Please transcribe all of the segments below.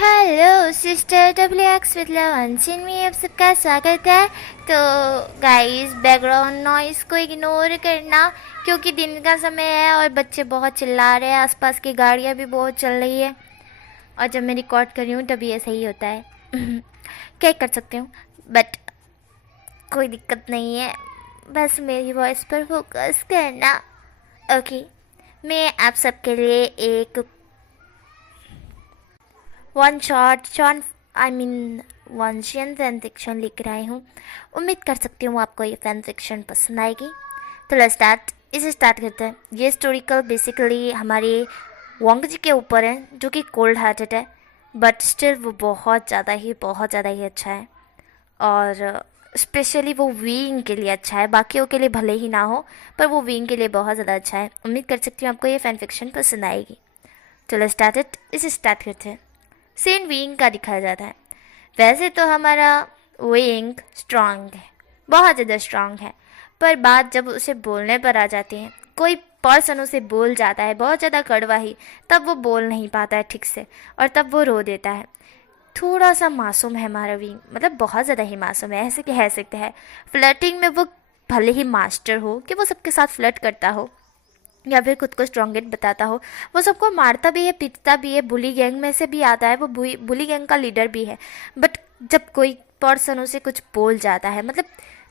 Hello sister W X with लवंचिन में आप सबका स्वागत है। तो गाइस, बैकग्राउंड नॉइस को इग्नोर करना क्योंकि दिन का समय है और बच्चे बहुत चिल्ला रहे हैं, आसपास की गाड़ियाँ भी बहुत चल रही है और जब मैं रिकॉर्ड कर रही हूँ तभी ऐसा ही होता है। क्या कर सकते हूँ, बट कोई दिक्कत नहीं है, बस मेरी वॉइस पर फोकस करना। ओके, मैं आप सबके लिए एक वन फैन फिक्शन लिख रही हूँ। उम्मीद कर सकती हूँ आपको ये फैन फिक्शन पसंद आएगी। तो लेट्स स्टार्ट करते हैं। ये स्टोरिकल बेसिकली हमारे वांग जी के ऊपर है, जो कि कोल्ड हार्टेड है, बट स्टिल वो बहुत ज़्यादा ही अच्छा है। और स्पेशली वो वीइंग के लिए अच्छा है, बाकियों के लिए भले ही ना हो, पर वो वीइंग के लिए बहुत ज़्यादा अच्छा है। उम्मीद कर सकती हूँ आपको ये फैन फिक्शन पसंद आएगी। तो लेट्स स्टार्ट करते हैं। सीन विंग का दिखाया जाता है। वैसे तो हमारा विंग स्ट्रांग है, बहुत ज़्यादा स्ट्रांग है, पर बात जब उसे बोलने पर आ जाती है, कोई पर्सन उसे बोल जाता है बहुत ज़्यादा कड़वा ही, तब वो बोल नहीं पाता है ठीक से और तब वो रो देता है। थोड़ा सा मासूम है हमारा विंग, मतलब बहुत ज़्यादा ही मासूम है, ऐसे कह सकते हैं। फ्लर्टिंग में वो भले ही मास्टर हो कि वो सबके साथ फ्लर्ट करता हो या फिर खुद को स्ट्रॉन्गेट बताता हो, वो सबको मारता भी है, पीटता भी है, बुली गैंग में से भी आता है, वो बुली गैंग का लीडर भी है। बट जब कोई पर्सन उसे कुछ बोल जाता है, मतलब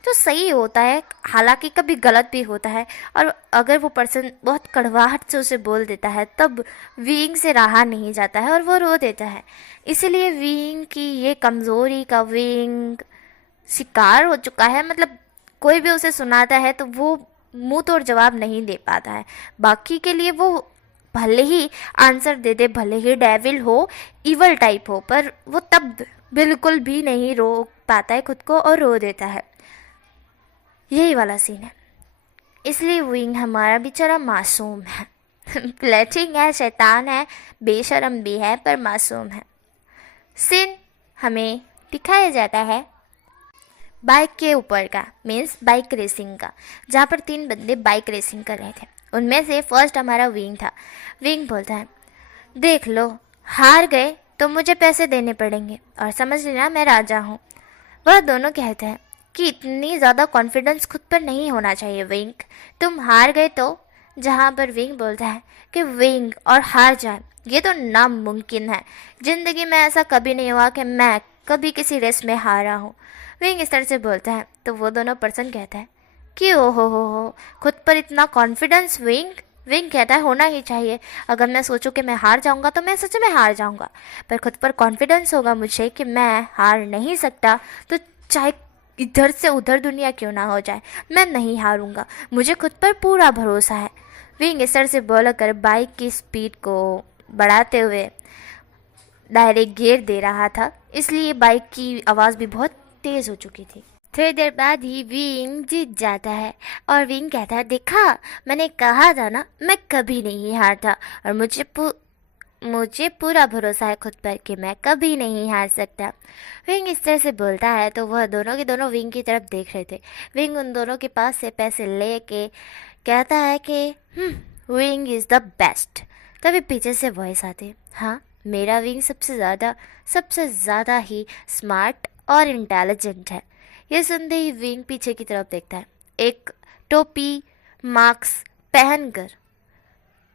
जो सही होता है, हालांकि कभी गलत भी होता है, और अगर वो पर्सन बहुत कड़वाहट से उसे बोल देता है, तब वीइंग से रहा नहीं जाता है और वो रो देता है। इसीलिए वीइंग की ये कमज़ोरी का वीइंग शिकार हो चुका है। मतलब कोई भी उसे सुनाता है तो वो मुंह तोड़ जवाब नहीं दे पाता है। बाकी के लिए वो भले ही आंसर दे दे, भले ही डेविल हो, इवल टाइप हो, पर वो तब बिल्कुल भी नहीं रोक पाता है खुद को और रो देता है। यही वाला सीन है। इसलिए विंग हमारा बेचारा मासूम है। फ्लैटिंग है, शैतान है, बेशरम भी है, पर मासूम है। सीन हमें दिखाया जाता है बाइक के ऊपर का, मीन्स बाइक रेसिंग का, जहाँ पर 3 बंदे बाइक रेसिंग कर रहे थे। उनमें से फर्स्ट हमारा विंग था। विंग बोलता है, देख लो, हार गए तो मुझे पैसे देने पड़ेंगे और समझ लेना मैं राजा हूँ। वह दोनों कहते हैं कि इतनी ज़्यादा कॉन्फिडेंस खुद पर नहीं होना चाहिए विंग, तुम हार गए तो। जहाँ पर विंग बोलता है कि विंग और हार जाए ये तो नामुमकिन है, ज़िंदगी में ऐसा कभी नहीं हुआ कि मैं कभी किसी रेस में हारा हूँ। विंग इस तरह से बोलता है तो वो दोनों पर्सन कहते हैं कि ओ हो, खुद पर इतना कॉन्फिडेंस विंग। विंग कहता है होना ही चाहिए, अगर मैं सोचूं कि मैं हार जाऊंगा तो मैं सच में हार जाऊंगा, पर खुद पर कॉन्फिडेंस होगा मुझे कि मैं हार नहीं सकता, तो चाहे इधर से उधर दुनिया क्यों ना हो जाए, मैं नहीं हारूंगा, मुझे खुद पर पूरा भरोसा है। विंग इस तरह से बोलकर बाइक की स्पीड को बढ़ाते हुए डायरेक्ट गियर दे रहा था, इसलिए बाइक की आवाज़ भी बहुत तेज हो चुकी थी। थोड़ी देर बाद ही विंग जीत जाता है और विंग कहता है, देखा, मैंने कहा था ना, मैं कभी नहीं हारता और मुझे पूरा भरोसा है खुद पर कि मैं कभी नहीं हार सकता। विंग इस तरह से बोलता है तो वह दोनों के दोनों विंग की तरफ देख रहे थे। विंग उन दोनों के पास से पैसे लेके कहता है कि विंग इज़ द बेस्ट। तभी पीछे से वॉइस आती, हाँ, मेरा विंग सबसे ज़्यादा ही स्मार्ट और इंटेलिजेंट है। ये सुनते ही विंग पीछे की तरफ देखता है। एक टोपी मास्क पहनकर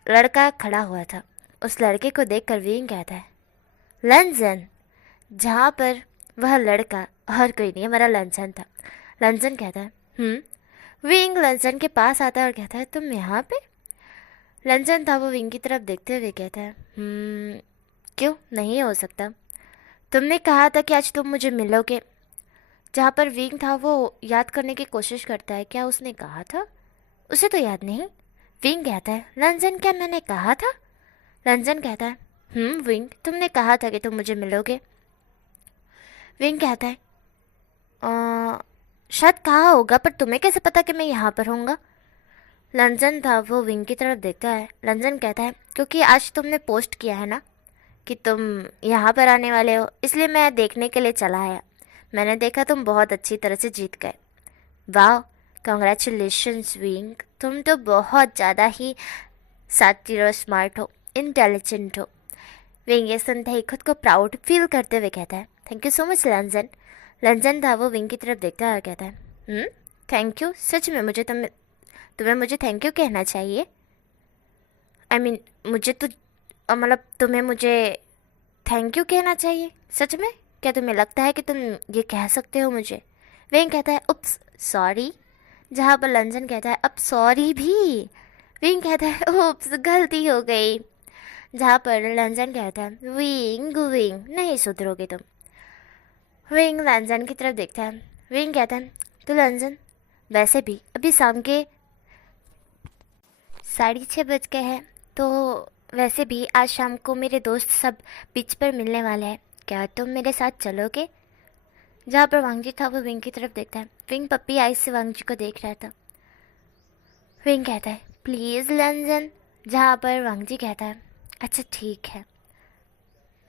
लड़का खड़ा हुआ था। उस लड़के को देखकर विंग कहता है, लंजन। जहाँ पर वह लड़का और कोई नहीं, हमारा लंजन था। लंजन कहता है विंग लंजन के पास आता है और कहता है, तुम यहाँ पे? लंजन था वो विंग की तरफ देखते हुए कहता है, क्यों नहीं हो सकता? तुमने कहा था कि आज तुम मुझे मिलोगे। जहाँ पर विंग था वो याद करने की कोशिश करता है, क्या उसने कहा था? उसे तो याद नहीं। विंग कहता है, लंजन, क्या मैंने कहा था? लंजन कहता है, विंग, तुमने कहा था कि तुम मुझे मिलोगे। विंग कहता है, शायद कहा होगा, पर तुम्हें कैसे पता कि मैं यहाँ पर होऊंगा? लंजन था वो विंग की तरफ देखता है। लंजन कहता है, क्योंकि आज तुमने पोस्ट किया है ना कि तुम यहाँ पर आने वाले हो, इसलिए मैं देखने के लिए चला आया। मैंने देखा तुम बहुत अच्छी तरह से जीत गए। वाह, कंग्रेचुलेशंस विंग, तुम तो बहुत ज़्यादा ही सातिर और स्मार्ट हो, इंटेलिजेंट हो। विंग ये सुनते ही खुद को प्राउड फील करते हुए कहता है, थैंक यू सो मच लंजन। लंजन था वो विंग की तरफ देखता है और कहता है, थैंक यू, सच में मुझे तुम्हें मुझे थैंक यू कहना चाहिए। आई मीन मुझे तो मतलब तुम्हें मुझे थैंक यू कहना चाहिए सच में? क्या तुम्हें लगता है कि तुम ये कह सकते हो मुझे? विंग कहता है, उप्स सॉरी। जहाँ पर लंजन कहता है, अब सॉरी भी। विंग कहता है, उप्स गलती हो गई। जहाँ पर लंजन कहता है, विंग विंग नहीं सुधरोगे तुम। विंग लंजन की तरफ देखता है। विंग कहता है, तो लंजन वैसे भी अभी शाम के 6:30 बज गए हैं, तो वैसे भी आज शाम को मेरे दोस्त सब बीच पर मिलने वाले हैं, क्या तुम मेरे साथ चलोगे? जहाँ पर वांगजी था वो विंग की तरफ देखता है। विंग पप्पी आइज से वांगजी को देख रहा था। विंग कहता है, प्लीज़ लंजन। जहाँ पर वांगजी कहता है, अच्छा ठीक है,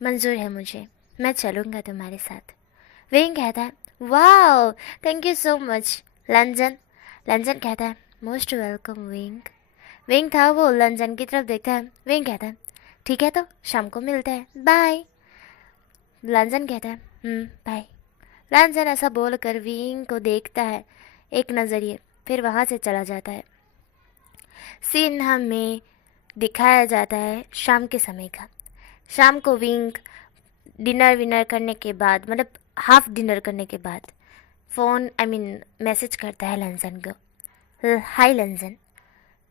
मंजूर है मुझे, मैं चलूँगा तुम्हारे साथ। विंग कहता है, वाह थैंक यू सो मच लंजन। लंजन कहता है, मोस्ट वेलकम विंग। विंग था वो लंजन की तरफ देखता है। विंग कहता है, ठीक है तो शाम को मिलते हैं, बाय। लंजन कहता है, बाय। लंजन ऐसा बोलकर विंग को देखता है एक नज़रिए, फिर वहाँ से चला जाता है। सीन हमें दिखाया जाता है शाम के समय का। शाम को विंग डिनर विनर करने के बाद, मतलब हाफ डिनर करने के बाद फ़ोन मैसेज करता है लंजन को, हाय लंजन।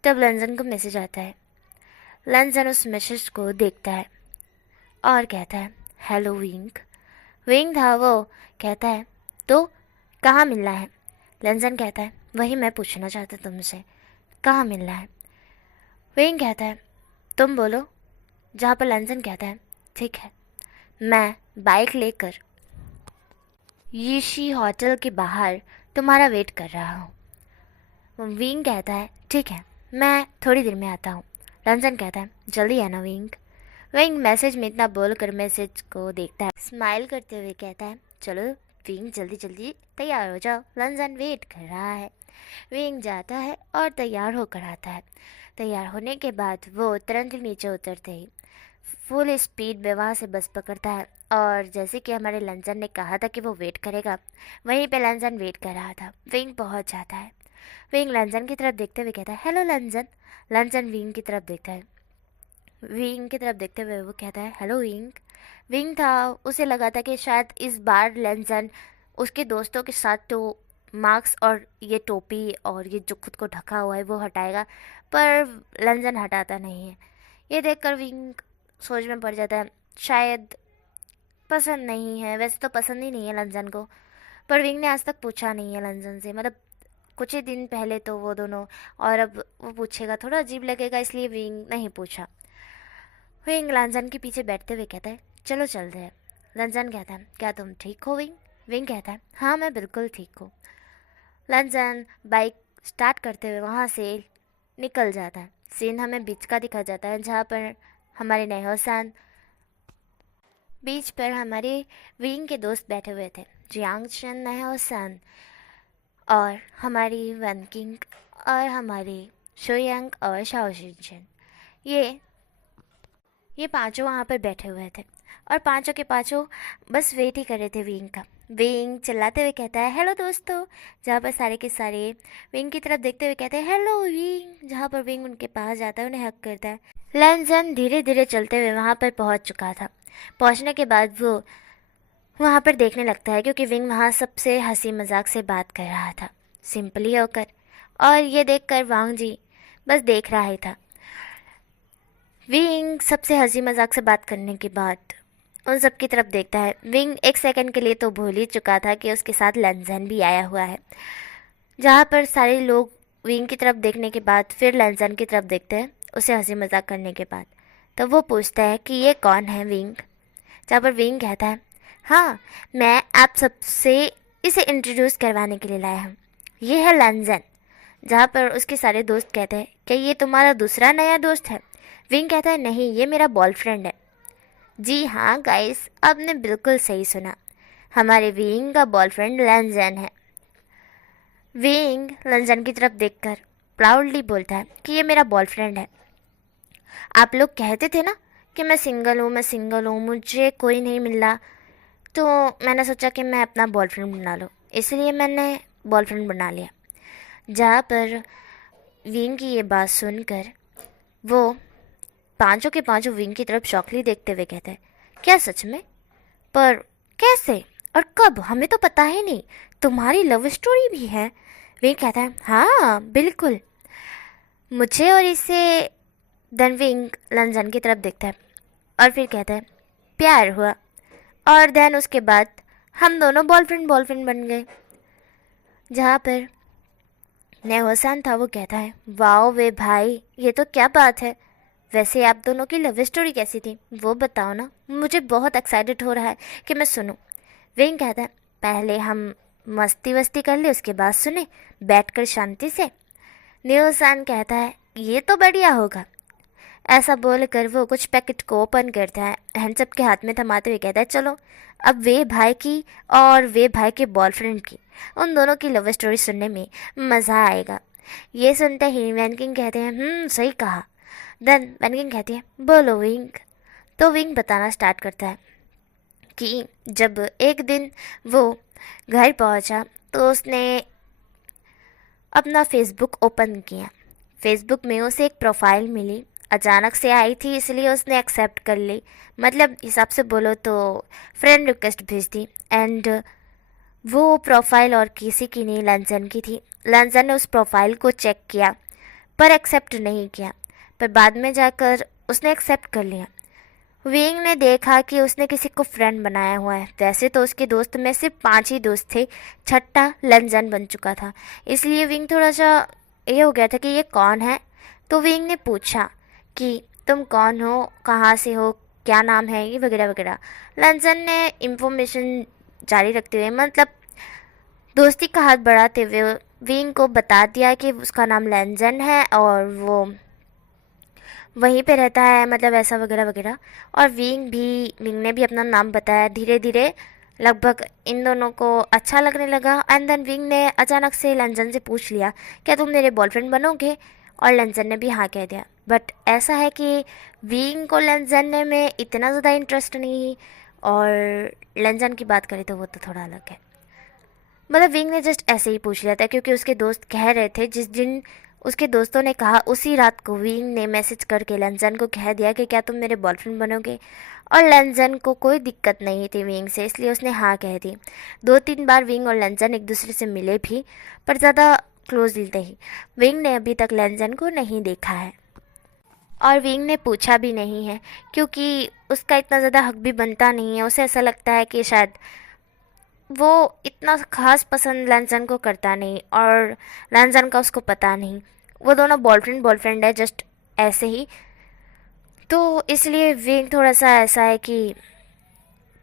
तब लंजन को मैसेज आता है। लंजन उस मैसेज को देखता है और कहता है, हेलो विंग। विंग था वो कहता है, तो कहाँ मिलना है? लंजन कहता है, वही मैं पूछना चाहता तुमसे, कहाँ मिलना है? विंग कहता है, तुम बोलो। जहाँ पर लंजन कहता है, ठीक है, मैं बाइक लेकर यीशी होटल के बाहर तुम्हारा वेट कर रहा हूँ। विंग कहता है, ठीक है, मैं थोड़ी देर में आता हूँ। लंजन कहता है, जल्दी आना विंग। विंग मैसेज में इतना बोलकर मैसेज को देखता है, स्माइल करते हुए कहता है, चलो विंग जल्दी जल्दी तैयार हो जाओ, लंजन वेट कर रहा है। विंग जाता है और तैयार होकर आता है। तैयार होने के बाद वो तुरंत नीचे उतरते ही फुल स्पीड में वहाँ से बस पकड़ता है, और जैसे कि हमारे लंजन ने कहा था कि वो वेट करेगा, वहीं पे लंजन वेट कर रहा था। विंग पहुँच जाता है। विंग लंजन की तरफ देखते हुए कहता है, हेलो लंजन। लंजन विंग की तरफ देखता है। विंग की तरफ देखते हुए वो कहता है, हेलो विंग। विंग था उसे लगा था कि शायद इस बार लंजन उसके दोस्तों के साथ तो मास्क और ये टोपी और ये जो खुद को ढका हुआ है वो हटाएगा, पर लंजन हटाता नहीं है। ये देखकर विंग सोच में पड़ जाता है, शायद पसंद नहीं है। वैसे तो पसंद ही नहीं है लंजन को, पर विंग ने आज तक पूछा नहीं है लंजन से, मतलब कुछ ही दिन पहले तो वो दोनों, और अब वो पूछेगा थोड़ा अजीब लगेगा, इसलिए विंग नहीं पूछा। विंग लंजन के पीछे बैठते हुए कहता है, चलो चलते हैं। लंजन कहता है, क्या तुम ठीक हो विंग? विंग कहता है, हाँ मैं बिल्कुल ठीक हूँ। लंजन बाइक स्टार्ट करते हुए वहाँ से निकल जाता है। सीन हमें बीच का दिखा जाता है, जहाँ पर हमारे नयोसान बीच पर हमारे विंग के दोस्त बैठे हुए थे, जियांगशन, नयोसान और हमारी वन किंग और हमारी शोयंग और शाओशिनशन। ये पांचों वहाँ पर बैठे हुए थे, और पांचों के पांचों बस वेट ही कर रहे थे विंग का। विंग चिल्लाते हुए कहता है, हेलो दोस्तों। जहाँ पर सारे के सारे विंग की तरफ देखते हुए कहते हैं, हेलो विंग। जहाँ पर विंग उनके पास जाता है, उन्हें हक करता है। लंजन धीरे धीरे चलते हुए वहाँ पर पहुँच चुका था। पहुँचने के बाद वो वहाँ पर देखने लगता है, क्योंकि विंग वहाँ सबसे हंसी मजाक से बात कर रहा था, सिंपली होकर, और ये देखकर वांग जी बस देख रहा ही था। विंग सबसे हंसी मजाक से बात करने के बाद उन सब की तरफ देखता है। विंग एक सेकंड के लिए तो भूल ही चुका था कि उसके साथ लंजन भी आया हुआ है। जहाँ पर सारे लोग विंग की तरफ देखने के बाद फिर लंजन की तरफ देखते हैं, उसे हंसी मजाक करने के बाद। तो वो पूछता है कि ये कौन है विंग? जहाँ पर विंग कहता है, हाँ मैं आप सबसे इसे इंट्रोड्यूस करवाने के लिए लाया हूँ, ये है लंजन। जहाँ पर उसके सारे दोस्त कहते हैं, क्या ये तुम्हारा दूसरा नया दोस्त है? विंग कहता है, नहीं ये मेरा बॉयफ्रेंड है। जी हाँ गाइस, आपने बिल्कुल सही सुना, हमारे विंग का बॉयफ्रेंड लंजन है। विंग लंजन की तरफ देखकर प्राउडली बोलता है कि ये मेरा बॉयफ्रेंड है। आप लोग कहते थे ना कि मैं सिंगल हूँ, मुझे कोई नहीं मिल रहा। तो मैंने सोचा कि मैं अपना बॉयफ्रेंड बना लूँ, इसलिए मैंने बॉयफ्रेंड बना लिया। जहाँ पर विंग की ये बात सुनकर वो पांचों के पांचों विंग की तरफ शॉकली देखते हुए कहते हैं, क्या सच में? पर कैसे और कब? हमें तो पता ही नहीं। तुम्हारी लव स्टोरी भी है? विंग कहता है, हाँ बिल्कुल, मुझे और इसे। देन विंग लंजन की तरफ देखता है और फिर कहता है, प्यार हुआ। और देन उसके बाद हम दोनों बॉयफ्रेंड बन गए। जहाँ पर नेहोसान था वो कहता है, वाओ वे भाई, ये तो क्या बात है। वैसे आप दोनों की लव स्टोरी कैसी थी वो बताओ ना, मुझे बहुत एक्साइटेड हो रहा है कि मैं सुनूं। विंग कहता है, पहले हम मस्ती वस्ती कर ले, उसके बाद सुने बैठकर शांति से। नेहोसान कहता है, ये तो बढ़िया होगा। ऐसा बोलकर वो कुछ पैकेट को ओपन करता है, हैंडसअप के हाथ में थमाते हुए कहता है, चलो अब वे भाई की और वे भाई के बॉयफ्रेंड की, उन दोनों की लव स्टोरी सुनने में मज़ा आएगा। ये सुनते ही वैनकिंग कहते हैं, सही कहा। देन वैनकिंग कहती है, बोलो विंग। तो विंग बताना स्टार्ट करता है कि जब एक दिन वो घर पहुंचा तो उसने अपना फेसबुक ओपन किया। फेसबुक में उसे एक प्रोफाइल मिली, अचानक से आई थी इसलिए उसने एक्सेप्ट कर ली, मतलब हिसाब से बोलो तो फ्रेंड रिक्वेस्ट भेज दी। एंड वो प्रोफाइल और किसी की नहीं, लंजन की थी। लंजन ने उस प्रोफाइल को चेक किया पर एक्सेप्ट नहीं किया, पर बाद में जाकर उसने एक्सेप्ट कर लिया। विंग ने देखा कि उसने किसी को फ्रेंड बनाया हुआ है। वैसे तो उसके दोस्त में सिर्फ 5 ही दोस्त थे, छठा लंजन बन चुका था, इसलिए विंग थोड़ा सा ये हो गया था कि ये कौन है। तो विंग ने पूछा कि तुम कौन हो, कहाँ से हो, क्या नाम है, ये वगैरह वगैरह। लंजन ने इन्फॉर्मेशन जारी रखते हुए, मतलब दोस्ती का हाथ बढ़ाते हुए, विंग को बता दिया कि उसका नाम लंजन है और वो वहीं पे रहता है, मतलब ऐसा वगैरह वगैरह। और विंग ने भी अपना नाम बताया। धीरे धीरे लगभग इन दोनों को अच्छा लगने लगा। एंड देन विंग ने अचानक से लंजन से पूछ लिया, क्या तुम मेरे बॉयफ्रेंड बनोगे? और लंजन ने भी हाँ कह दिया। बट ऐसा है कि विंग को लंजन में इतना ज़्यादा इंटरेस्ट नहीं, और लंजन की बात करें तो वो तो थोड़ा अलग है। मतलब विंग ने जस्ट ऐसे ही पूछ लिया था क्योंकि उसके दोस्त कह रहे थे। जिस दिन उसके दोस्तों ने कहा उसी रात को विंग ने मैसेज करके लंजन को कह दिया कि क्या तुम मेरे बॉयफ्रेंड बनोगे। और लंजन को कोई दिक्कत नहीं थी विंग से, इसलिए उसने हाँ कह दी। 2-3 बार विंग और लंजन एक दूसरे से मिले भी, पर ज़्यादा क्लोजली नहीं। विंग ने अभी तक लंजन को नहीं देखा है और विंग ने पूछा भी नहीं है, क्योंकि उसका इतना ज़्यादा हक भी बनता नहीं है। उसे ऐसा लगता है कि शायद वो इतना खास पसंद लंजन को करता नहीं और लंजन का उसको पता नहीं। वो दोनों बॉयफ्रेंड है जस्ट ऐसे ही। तो इसलिए विंग थोड़ा सा ऐसा है कि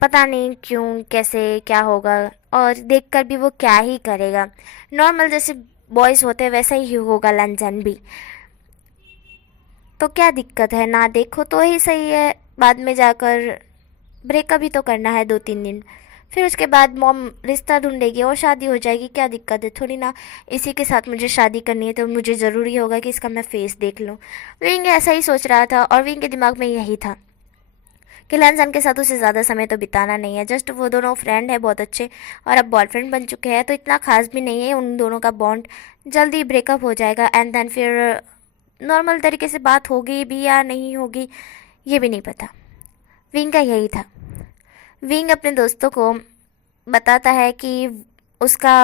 पता नहीं क्यों, कैसे, क्या होगा, और देखकर भी वो क्या ही करेगा। नॉर्मल जैसे बॉयज़ होते हैं वैसा ही होगा लंजन भी। तो क्या दिक्कत है, ना देखो तो ही सही है। बाद में जाकर ब्रेकअप भी तो करना है 2-3 दिन, फिर उसके बाद मॉम रिश्ता ढूंढेगी और शादी हो जाएगी। क्या दिक्कत है? थोड़ी ना इसी के साथ मुझे शादी करनी है तो मुझे ज़रूरी होगा कि इसका मैं फेस देख लूँ। विंग ऐसा ही सोच रहा था और विंग के दिमाग में यही था कि लंजन के साथ उसे ज़्यादा समय तो बिताना नहीं है। जस्ट वो दोनों फ्रेंड है बहुत अच्छे, और अब बॉयफ्रेंड बन चुके हैं तो इतना खास भी नहीं है। उन दोनों का बॉन्ड जल्दी ब्रेकअप हो जाएगा एंड देन फिर नॉर्मल तरीके से बात होगी भी या नहीं होगी ये भी नहीं पता। विंग का यही था। विंग अपने दोस्तों को बताता है कि उसका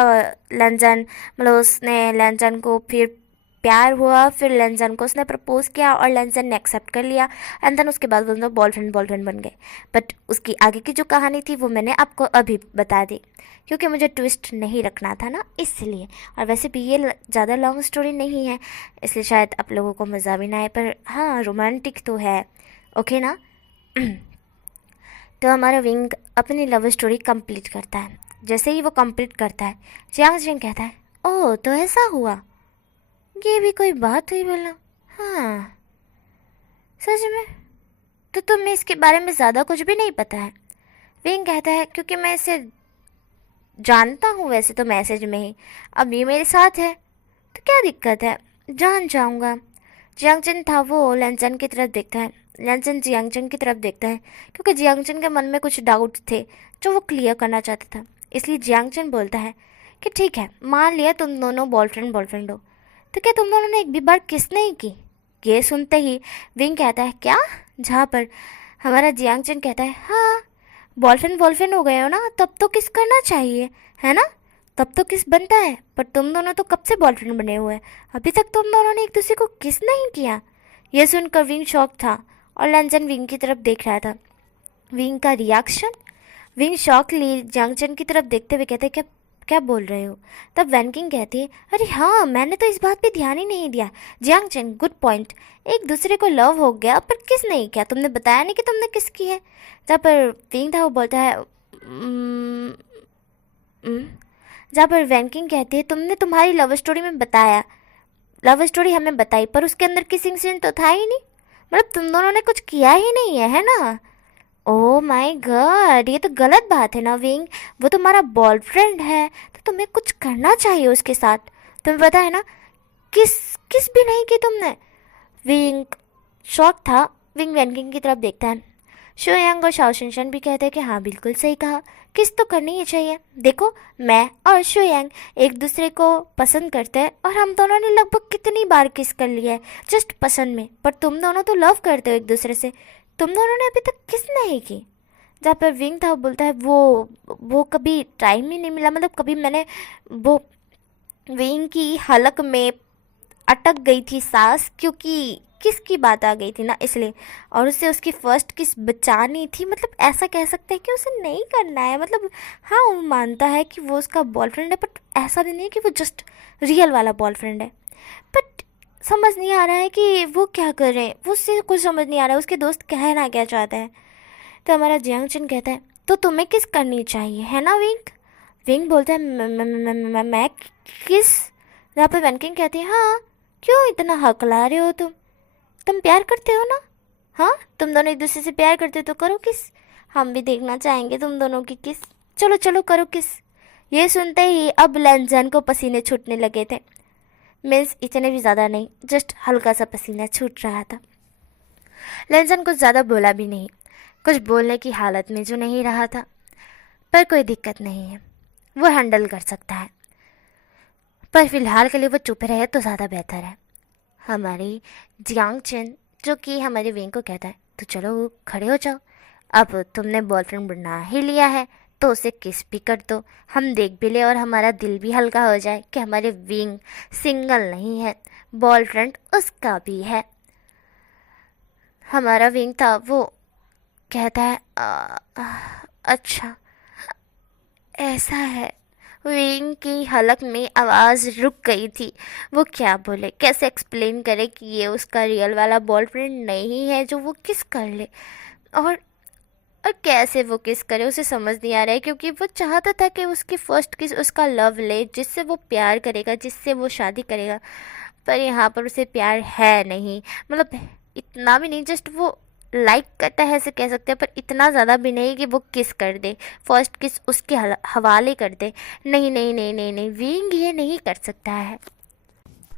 लंजन, मतलब उसने लंजन को फिर प्यार हुआ, फिर लंजन को उसने प्रपोज किया और लंजन ने एक्सेप्ट कर लिया एंड देन उसके बाद वो दोनों बॉयफ्रेंड बन गए। बट उसकी आगे की जो कहानी थी वो मैंने आपको अभी बता दी, क्योंकि मुझे ट्विस्ट नहीं रखना था ना, इसलिए। और वैसे भी ये ज़्यादा लॉन्ग स्टोरी नहीं है, इसलिए शायद आप लोगों को मज़ा भी ना आए, पर हाँ रोमांटिक तो है। ओके ना? तो हमारा विंग अपनी लव स्टोरी कंप्लीट करता है। जैसे ही वो कंप्लीट करता है, जियांग जियांग कहता है, ओह तो ऐसा हुआ, ये भी कोई बात हुई बोला। हाँ सच में? तो तुम्हें इसके बारे में ज़्यादा कुछ भी नहीं पता है? विंग कहता है, क्योंकि मैं इसे जानता हूँ वैसे तो मैसेज में ही, अब ये मेरे साथ है तो क्या दिक्कत है, जान जाऊँगा। जियांग जिन था वो लंजन की तरफ देखता है। लैनचन जियांगचन की तरफ देखता है क्योंकि जियांगचन के मन में कुछ डाउट थे जो वो क्लियर करना चाहता था। इसलिए जियांगचन बोलता है कि ठीक है, मान लिया तुम दोनों बॉयफ्रेंड हो, तो क्या तुम दोनों ने एक भी बार किस नहीं की? ये सुनते ही विंग कहता है क्या? जहाँ पर हमारा जियांगचन कहता है हाँ, बॉयफ्रेंड हो गए हो ना, तब तो किस करना चाहिए, है ना? तब तो किस बनता है। पर तुम दोनों तो कब से बॉयफ्रेंड बने हुए हैं, अभी तक तुम दोनों ने एक दूसरे को किस नहीं किया। यह सुनकर विंग शॉक था और लैनचन विंग की तरफ देख रहा था। विंग का रिएक्शन, विंग शॉक ली जियांगचन की तरफ देखते हुए कहते क्या क्या बोल रहे हो? तब वैनकिंग कहती है अरे हाँ, मैंने तो इस बात पे ध्यान ही नहीं दिया। जियांगचन गुड पॉइंट, एक दूसरे को लव हो गया पर किस नहीं किया, तुमने बताया नहीं कि तुमने किस की है। जहाँ पर विंग था वो बोलता है जहाँ पर वैनकिंग कहती है तुमने तुम्हारी लव स्टोरी में बताया, लव स्टोरी हमें बताई, पर उसके अंदर किसिंग सीन तो था ही नहीं, मतलब तुम दोनों ने कुछ किया ही नहीं है ना? ओह माय गॉड, ये तो गलत बात है ना विंग, वो तुम्हारा बॉयफ्रेंड है तो तुम्हें कुछ करना चाहिए उसके साथ। तुम्हें पता है ना, किस किस भी नहीं की तुमने। विंग शॉक था। विंग वैनकिंग की तरफ देखता है। शोयांग और शाओशिनशन भी कहते हैं कि हाँ बिल्कुल सही कहा, किस तो करनी ही चाहिए। देखो, मैं और शोयांग एक दूसरे को पसंद करते हैं और हम दोनों ने लगभग कितनी बार किस कर लिया है जस्ट पसंद में, पर तुम दोनों तो लव करते हो एक दूसरे से, तुम दोनों ने अभी तक किस नहीं की। जहाँ पर विंग था वो बोलता है वो कभी टाइम ही नहीं मिला, मतलब कभी मैंने वो विंग की हलक में अटक गई थी सांस, क्योंकि किस की बात आ गई थी ना इसलिए, और उसे उसकी फर्स्ट किस बचानी थी, मतलब ऐसा कह सकते हैं कि उसे नहीं करना है। मतलब हाँ, वो मानता है कि वो उसका बॉयफ्रेंड है, बट ऐसा भी नहीं है कि वो जस्ट रियल वाला बॉयफ्रेंड है। बट समझ नहीं आ रहा है कि वो क्या कर रहे हैं, वो उससे कुछ समझ नहीं आ रहा है उसके दोस्त कहना क्या चाहते हैं। तो हमारा जियांगचन कहता है तो तुम्हें किस करनी चाहिए, है ना विंग? विंग बोलता है मैं किस? यहाँ पे वैनकिंग कहती है हाँ, क्यों इतना हकला रहे हो तुम प्यार करते हो ना? हाँ, तुम दोनों एक दूसरे से प्यार करते हो तो करो किस, हम भी देखना चाहेंगे तुम दोनों की किस। चलो चलो करो किस। ये सुनते ही अब लैनचन को पसीने छूटने लगे थे। मीन्स इतने भी ज़्यादा नहीं, जस्ट हल्का सा पसीना छूट रहा था। लैनचन कुछ ज़्यादा बोला भी नहीं, कुछ बोलने की हालत में जो नहीं रहा था, पर कोई दिक्कत नहीं है, वो हैंडल कर सकता है। पर फिलहाल के लिए वो चुप रहे तो ज़्यादा बेहतर है। हमारी जियांगचन जो कि हमारे विंग को कहता है तो चलो खड़े हो जाओ, अब तुमने बॉयफ्रेंड बना ही लिया है तो उसे किस भी कर दो, हम देख भी ले और हमारा दिल भी हल्का हो जाए कि हमारे विंग सिंगल नहीं है, बॉयफ्रेंड उसका भी है। हमारा विंग था वो कहता है अच्छा ऐसा है। विंग की हलक में आवाज़ रुक गई थी। वो क्या बोले, कैसे एक्सप्लेन करे कि ये उसका रियल वाला बॉयफ्रेंड नहीं है जो वो किस कर ले, और कैसे वो किस करे उसे समझ नहीं आ रहा है, क्योंकि वो चाहता था कि उसकी फर्स्ट किस उसका लव ले, जिससे वो प्यार करेगा, जिससे वो शादी करेगा। पर यहाँ पर उसे प्यार है नहीं, मतलब इतना भी नहीं, जस्ट वो लाइक करता है ऐसे कह सकते हैं, पर इतना ज़्यादा भी नहीं कि वो किस कर दे, फर्स्ट किस उसके हवाले कर दे। नहीं नहीं नहीं नहीं नहीं, विंग ये नहीं कर सकता है।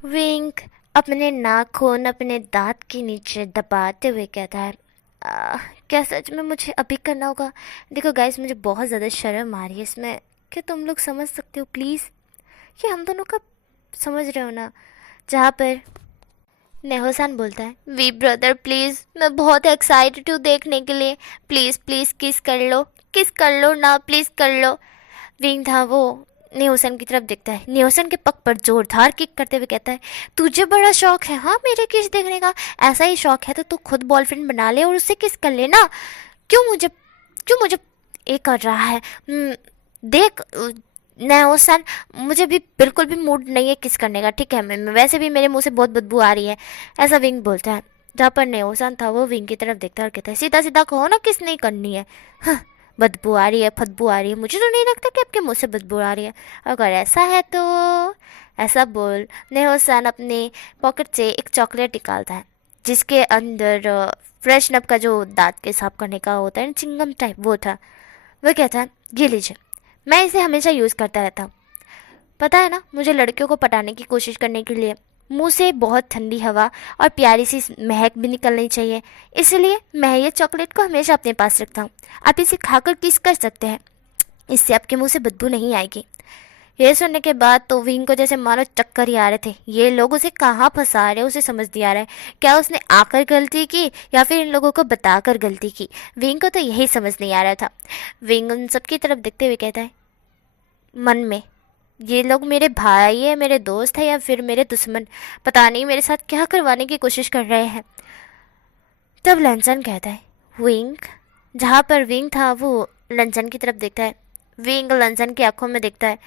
विंग अपने नाखून अपने दांत के नीचे दबाते हुए कहता है क्या सच में मुझे अभी करना होगा? देखो गाइस, मुझे बहुत ज़्यादा शर्म आ रही है इसमें, क्या तुम लोग समझ सकते हो प्लीज़? ये हम दोनों का समझ रहे हो ना? जहाँ पर नेहोसान बोलता है वी ब्रदर प्लीज़, मैं बहुत एक्साइटेड हूँ देखने के लिए, प्लीज़ प्लीज़ किस कर लो ना, प्लीज़ कर लो। विंग था वो नेहोसन की तरफ देखता है, नेहोसन के पग पर जोरदार किक करते हुए कहता है तुझे बड़ा शौक है हाँ मेरे किस देखने का? ऐसा ही शौक है तो तू खुद बॉयफ्रेंड बना ले और उससे किस कर लेना। क्यों मुझे ये कर रहा है? देख नेहोसन, मुझे भी बिल्कुल भी मूड नहीं है किस करने का, ठीक है? मैं वैसे भी मेरे मुंह से बहुत बदबू आ रही है, ऐसा विंग बोलता है। जहाँ पर नेहोसन था वो विंग की तरफ देखता है और कहता है सीधा सीधा कहो ना किस नहीं करनी है। हाँ, बदबू आ रही है, फदबू आ रही है, मुझे तो नहीं लगता कि आपके मुंह से बदबू आ रही है, अगर ऐसा है तो ऐसा बोल। नेहोसन अपने पॉकेट से एक चॉकलेट निकालता है जिसके अंदर फ्रेश नप का जो दांत के साफ करने का होता है ना, चिंगम टाइप, वो था। वो कहता है ये लीजिए, मैं इसे हमेशा यूज़ करता रहता हूँ, पता है ना, मुझे लड़कियों को पटाने की कोशिश करने के लिए मुंह से बहुत ठंडी हवा और प्यारी सी महक भी निकलनी चाहिए, इसलिए मैं ये चॉकलेट को हमेशा अपने पास रखता हूँ। आप इसे खाकर किस कर सकते हैं, इससे आपके मुंह से बदबू नहीं आएगी। ये सुनने के बाद तो विंग को जैसे मानो चक्कर ही आ रहे थे। ये लोग उसे कहाँ फंसा रहे, उसे समझ नहीं आ रहा है। क्या उसने आकर गलती की या फिर इन लोगों को बताकर गलती की? विंग को तो यही समझ नहीं आ रहा था। विंग उन सबकी तरफ देखते हुए कहता है मन में, ये लोग मेरे भाई है, मेरे दोस्त है या फिर मेरे दुश्मन, पता नहीं मेरे साथ क्या करवाने की कोशिश कर रहे हैं। तब लंचन कहता है विंग, जहाँ पर विंग था वो लंचन की तरफ देखता है। विंग लंचन की आंखों में देखता है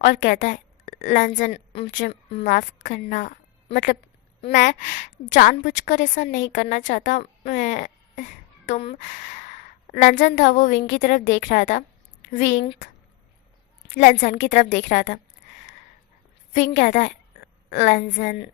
और कहता है लंचन मुझे माफ़ करना, मतलब मैं जानबूझकर ऐसा नहीं करना चाहता। मैं तुम लंचन था वो विंग की तरफ देख रहा था। विंग लंचन की तरफ देख रहा था। विंग कहता है लंचन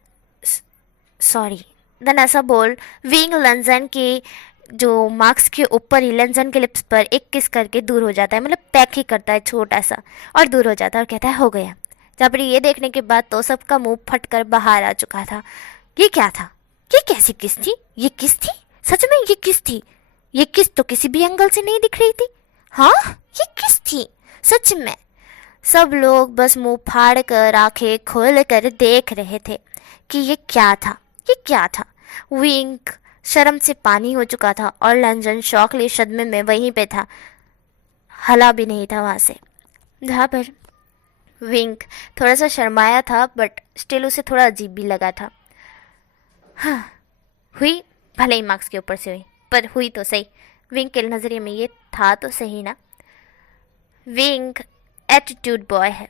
सॉरी। देन ऐसा बोल विंग लंचन के जो मार्क्स के ऊपर ही लंचन के लिप्स पर एक किस करके दूर हो जाता है, मतलब पैक ही करता है छोटा सा और दूर हो जाता है और कहता है हो गया। जब ये देखने के बाद तो सबका मुंह फट कर बाहर आ चुका था। ये क्या था, ये कैसी किस थी, ये किस थी, सच में ये किस थी? ये किस तो किसी भी एंगल से नहीं दिख रही थी। हाँ ये किस थी सच में? सब लोग बस मुंह फाड़ कर आंखें खोल कर देख रहे थे कि ये क्या था, ये क्या था। विंक शर्म से पानी हो चुका था और लंजन शौकली सदमे में वहीं पे था, हला भी नहीं था वहां से। जहाँ पर विंक थोड़ा सा शर्माया था बट स्टिल उसे थोड़ा अजीब भी लगा था। हाँ हुई, भले ही मार्क्स के ऊपर से हुई पर हुई तो सही। विंक के नज़रिए में ये था तो सही ना। विंक एटीट्यूड बॉय है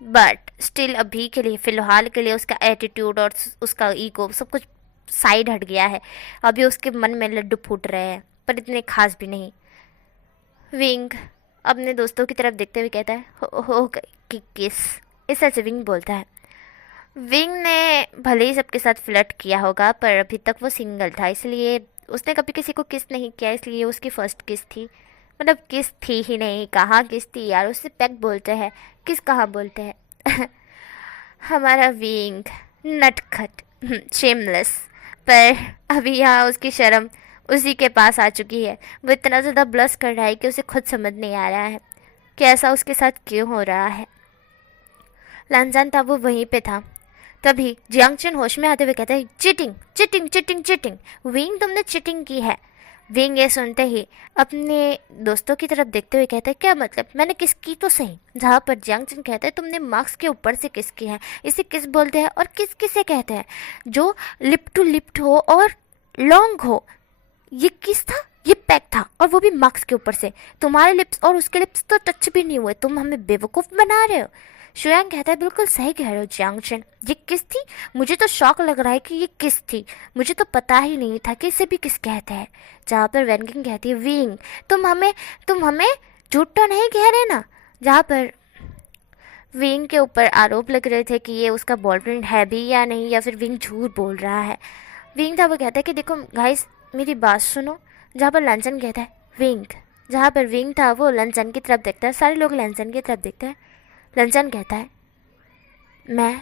बट स्टिल अभी के लिए फ़िलहाल के लिए उसका एटीट्यूड और उसका ईगो सब कुछ साइड हट गया है। अभी उसके मन में लड्डू फूट रहे हैं पर इतने खास भी नहीं। विंग अपने दोस्तों की तरफ देखते हुए कहता है हो गई कि किस, इस तरह से विंग बोलता है। विंग ने भले ही सबके साथ फ्लर्ट किया होगा पर अभी तक वो सिंगल था, इसलिए उसने कभी किसी को किस नहीं किया, इसलिए उसकी फर्स्ट किस थी। मतलब किस थी ही नहीं, कहाँ किस थी यार, उससे पैक बोलते हैं, किस कहाँ बोलते हैं। हमारा विंग नटखट शेमलेस, पर अभी यहाँ उसकी शर्म उसी के पास आ चुकी है। वो इतना ज़्यादा ब्लश कर रहा है कि उसे खुद समझ नहीं आ रहा है कि ऐसा उसके साथ क्यों हो रहा है। लंजन था वो वहीं पे था। तभी जियांगचन होश में आते हुए कहता है cheating cheating cheating cheating, wing तुमने चीटिंग की है। विंग ये सुनते ही अपने दोस्तों की तरफ देखते हुए कहता है क्या मतलब, मैंने किस की तो सही। जहाँ पर जियांगचन कहता है तुमने मार्क्स के ऊपर से किस की है, इसे किस बोलते हैं और किस किसे कहते हैं, जो लिप टू लिप हो और लॉन्ग हो। ये किस था, ये पैक था और वो भी मार्क्स के ऊपर से। तुम्हारे लिप्स और उसके लिप्स तो टच भी नहीं हुए, तुम हमें बेवकूफ़ बना रहे हो। शुयांग कहता है बिल्कुल सही कह रहे हो जियांगचन, ये किस थी, मुझे तो शौक लग रहा है कि ये किस थी, मुझे तो पता ही नहीं था कि इसे भी किस कहते हैं। जहाँ पर वैनकिंग कहती है विंग तुम हमें झूठ तो नहीं कह रहे ना। जहाँ पर विंग के ऊपर आरोप लग रहे थे कि ये उसका बॉयफ्रेंड है भी या नहीं, या फिर विंग झूठ बोल रहा है। विंग था वो कहता है कि देखो गाइस मेरी बात सुनो। जहाँ पर लंचन कहता है विंग, जहाँ पर विंग था वो लंचन की तरफ देखता है, सारे लोग लंचन की तरफ देखते हैं। लंचन कहता है मैं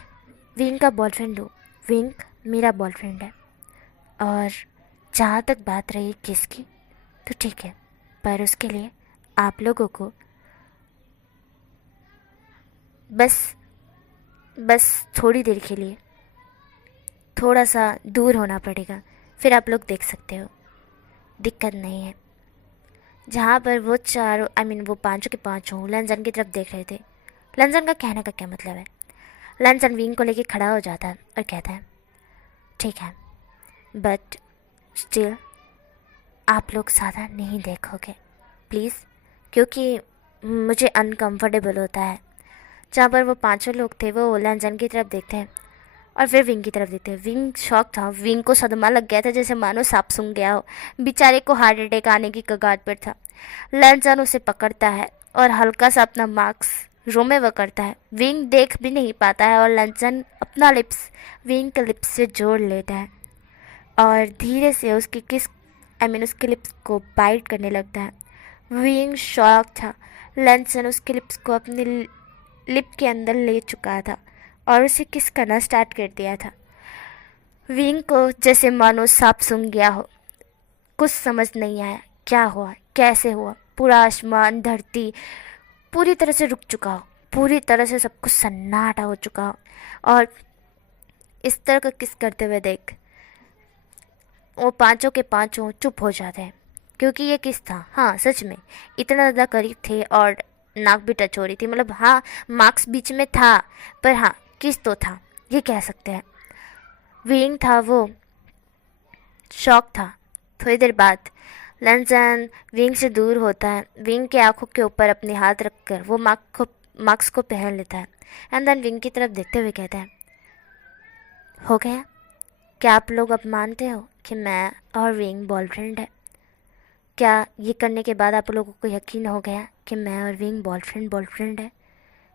विंग का बॉयफ्रेंड हूँ, विंग मेरा बॉयफ्रेंड है। और जहाँ तक बात रही किस की तो ठीक है, पर उसके लिए आप लोगों को बस थोड़ी देर के लिए थोड़ा सा दूर होना पड़ेगा, फिर आप लोग देख सकते हो, दिक्कत नहीं है। जहाँ पर वो चारों वो पाँचों के पाँचों लंजन की तरफ देख रहे थे। लंजन का कहने का क्या मतलब है, लंजन विंग को लेके खड़ा हो जाता है और कहता है ठीक है बट स्टिल आप लोग ज़्यादा नहीं देखोगे प्लीज़, क्योंकि मुझे अनकंफर्टेबल होता है। जहाँ पर वो पांचों लोग थे वो लंजन की तरफ देखते हैं और फिर विंग की तरफ देखते हैं। विंग शॉक था, विंग को सदमा लग गया था जैसे मानो सांप सूंघ गया हो, बेचारे को हार्ट अटैक आने की कगार पर था। लंजन उसे पकड़ता है और हल्का सा अपना मार्क्स रोमे वो करता है। विंग देख भी नहीं पाता है और लंजन अपना लिप्स विंग के लिप्स से जोड़ लेता है और धीरे से उसकी किस उसके लिप्स को बाइट करने लगता है। विंग शॉक था, लंजन उसके लिप्स को अपने लिप के अंदर ले चुका था और उसे किस करना स्टार्ट कर दिया था। विंग को जैसे मानो सांप सूंघ गया हो। कुछ समझ नहीं आया क्या हुआ, कैसे हुआ। पूरा आसमान धरती पूरी तरह से रुक चुका हो, पूरी तरह से सब कुछ सन्नाटा हो चुका हो। और इस तरह का किस करते हुए देख वो पांचों के पांचों चुप हो जाते हैं, क्योंकि ये किस था। हाँ सच में इतना ज़्यादा करीब थे और नाक भी टच हो रही थी, मतलब हाँ मार्क्स बीच में था, पर हाँ किस तो था, ये कह सकते हैं। विंग था वो, शौक था। थोड़ी देर बाद लंजन विंग से दूर होता है, विंग के आंखों के ऊपर अपने हाथ रखकर वो मार्क्स को पहन लेता है। एंड देन विंग की तरफ देखते हुए कहता है, हो गया? क्या आप लोग अब मानते हो कि मैं और विंग बॉयफ्रेंड है? क्या ये करने के बाद आप लोगों को यकीन हो गया कि मैं और विंग बॉयफ्रेंड है?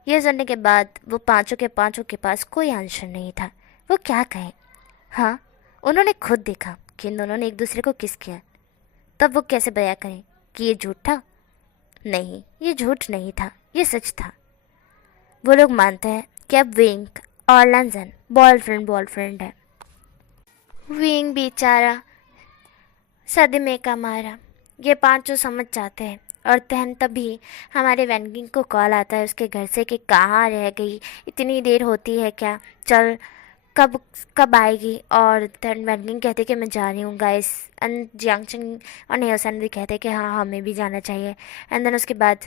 ये सुनने के बाद वो पांचों के पांचों के पास कोई आंसर नहीं था। वो क्या कहें। हाँ, उन्होंने खुद देखा कि इन दोनों ने एक दूसरे को किस किया, तब वो कैसे बयां करें कि ये झूठ था? नहीं, ये झूठ नहीं था, ये सच था। वो लोग मानते हैं कि अब विंग और लंजन बॉयफ्रेंड है। विंग बेचारा सदमे का मारा। ये पांचों समझ जाते हैं और तहन तभी हमारे वैनगिंग को कॉल आता है उसके घर से कि कहाँ रह गई, इतनी देर होती है क्या, चल कब कब आएगी। और तहन वैनगिंग कहते कि मैं जा रही हूँ गाइस। एंड जियांगचंग और नेहसन भी कहते कि हाँ हमें भी जाना चाहिए। एंड देन उसके बाद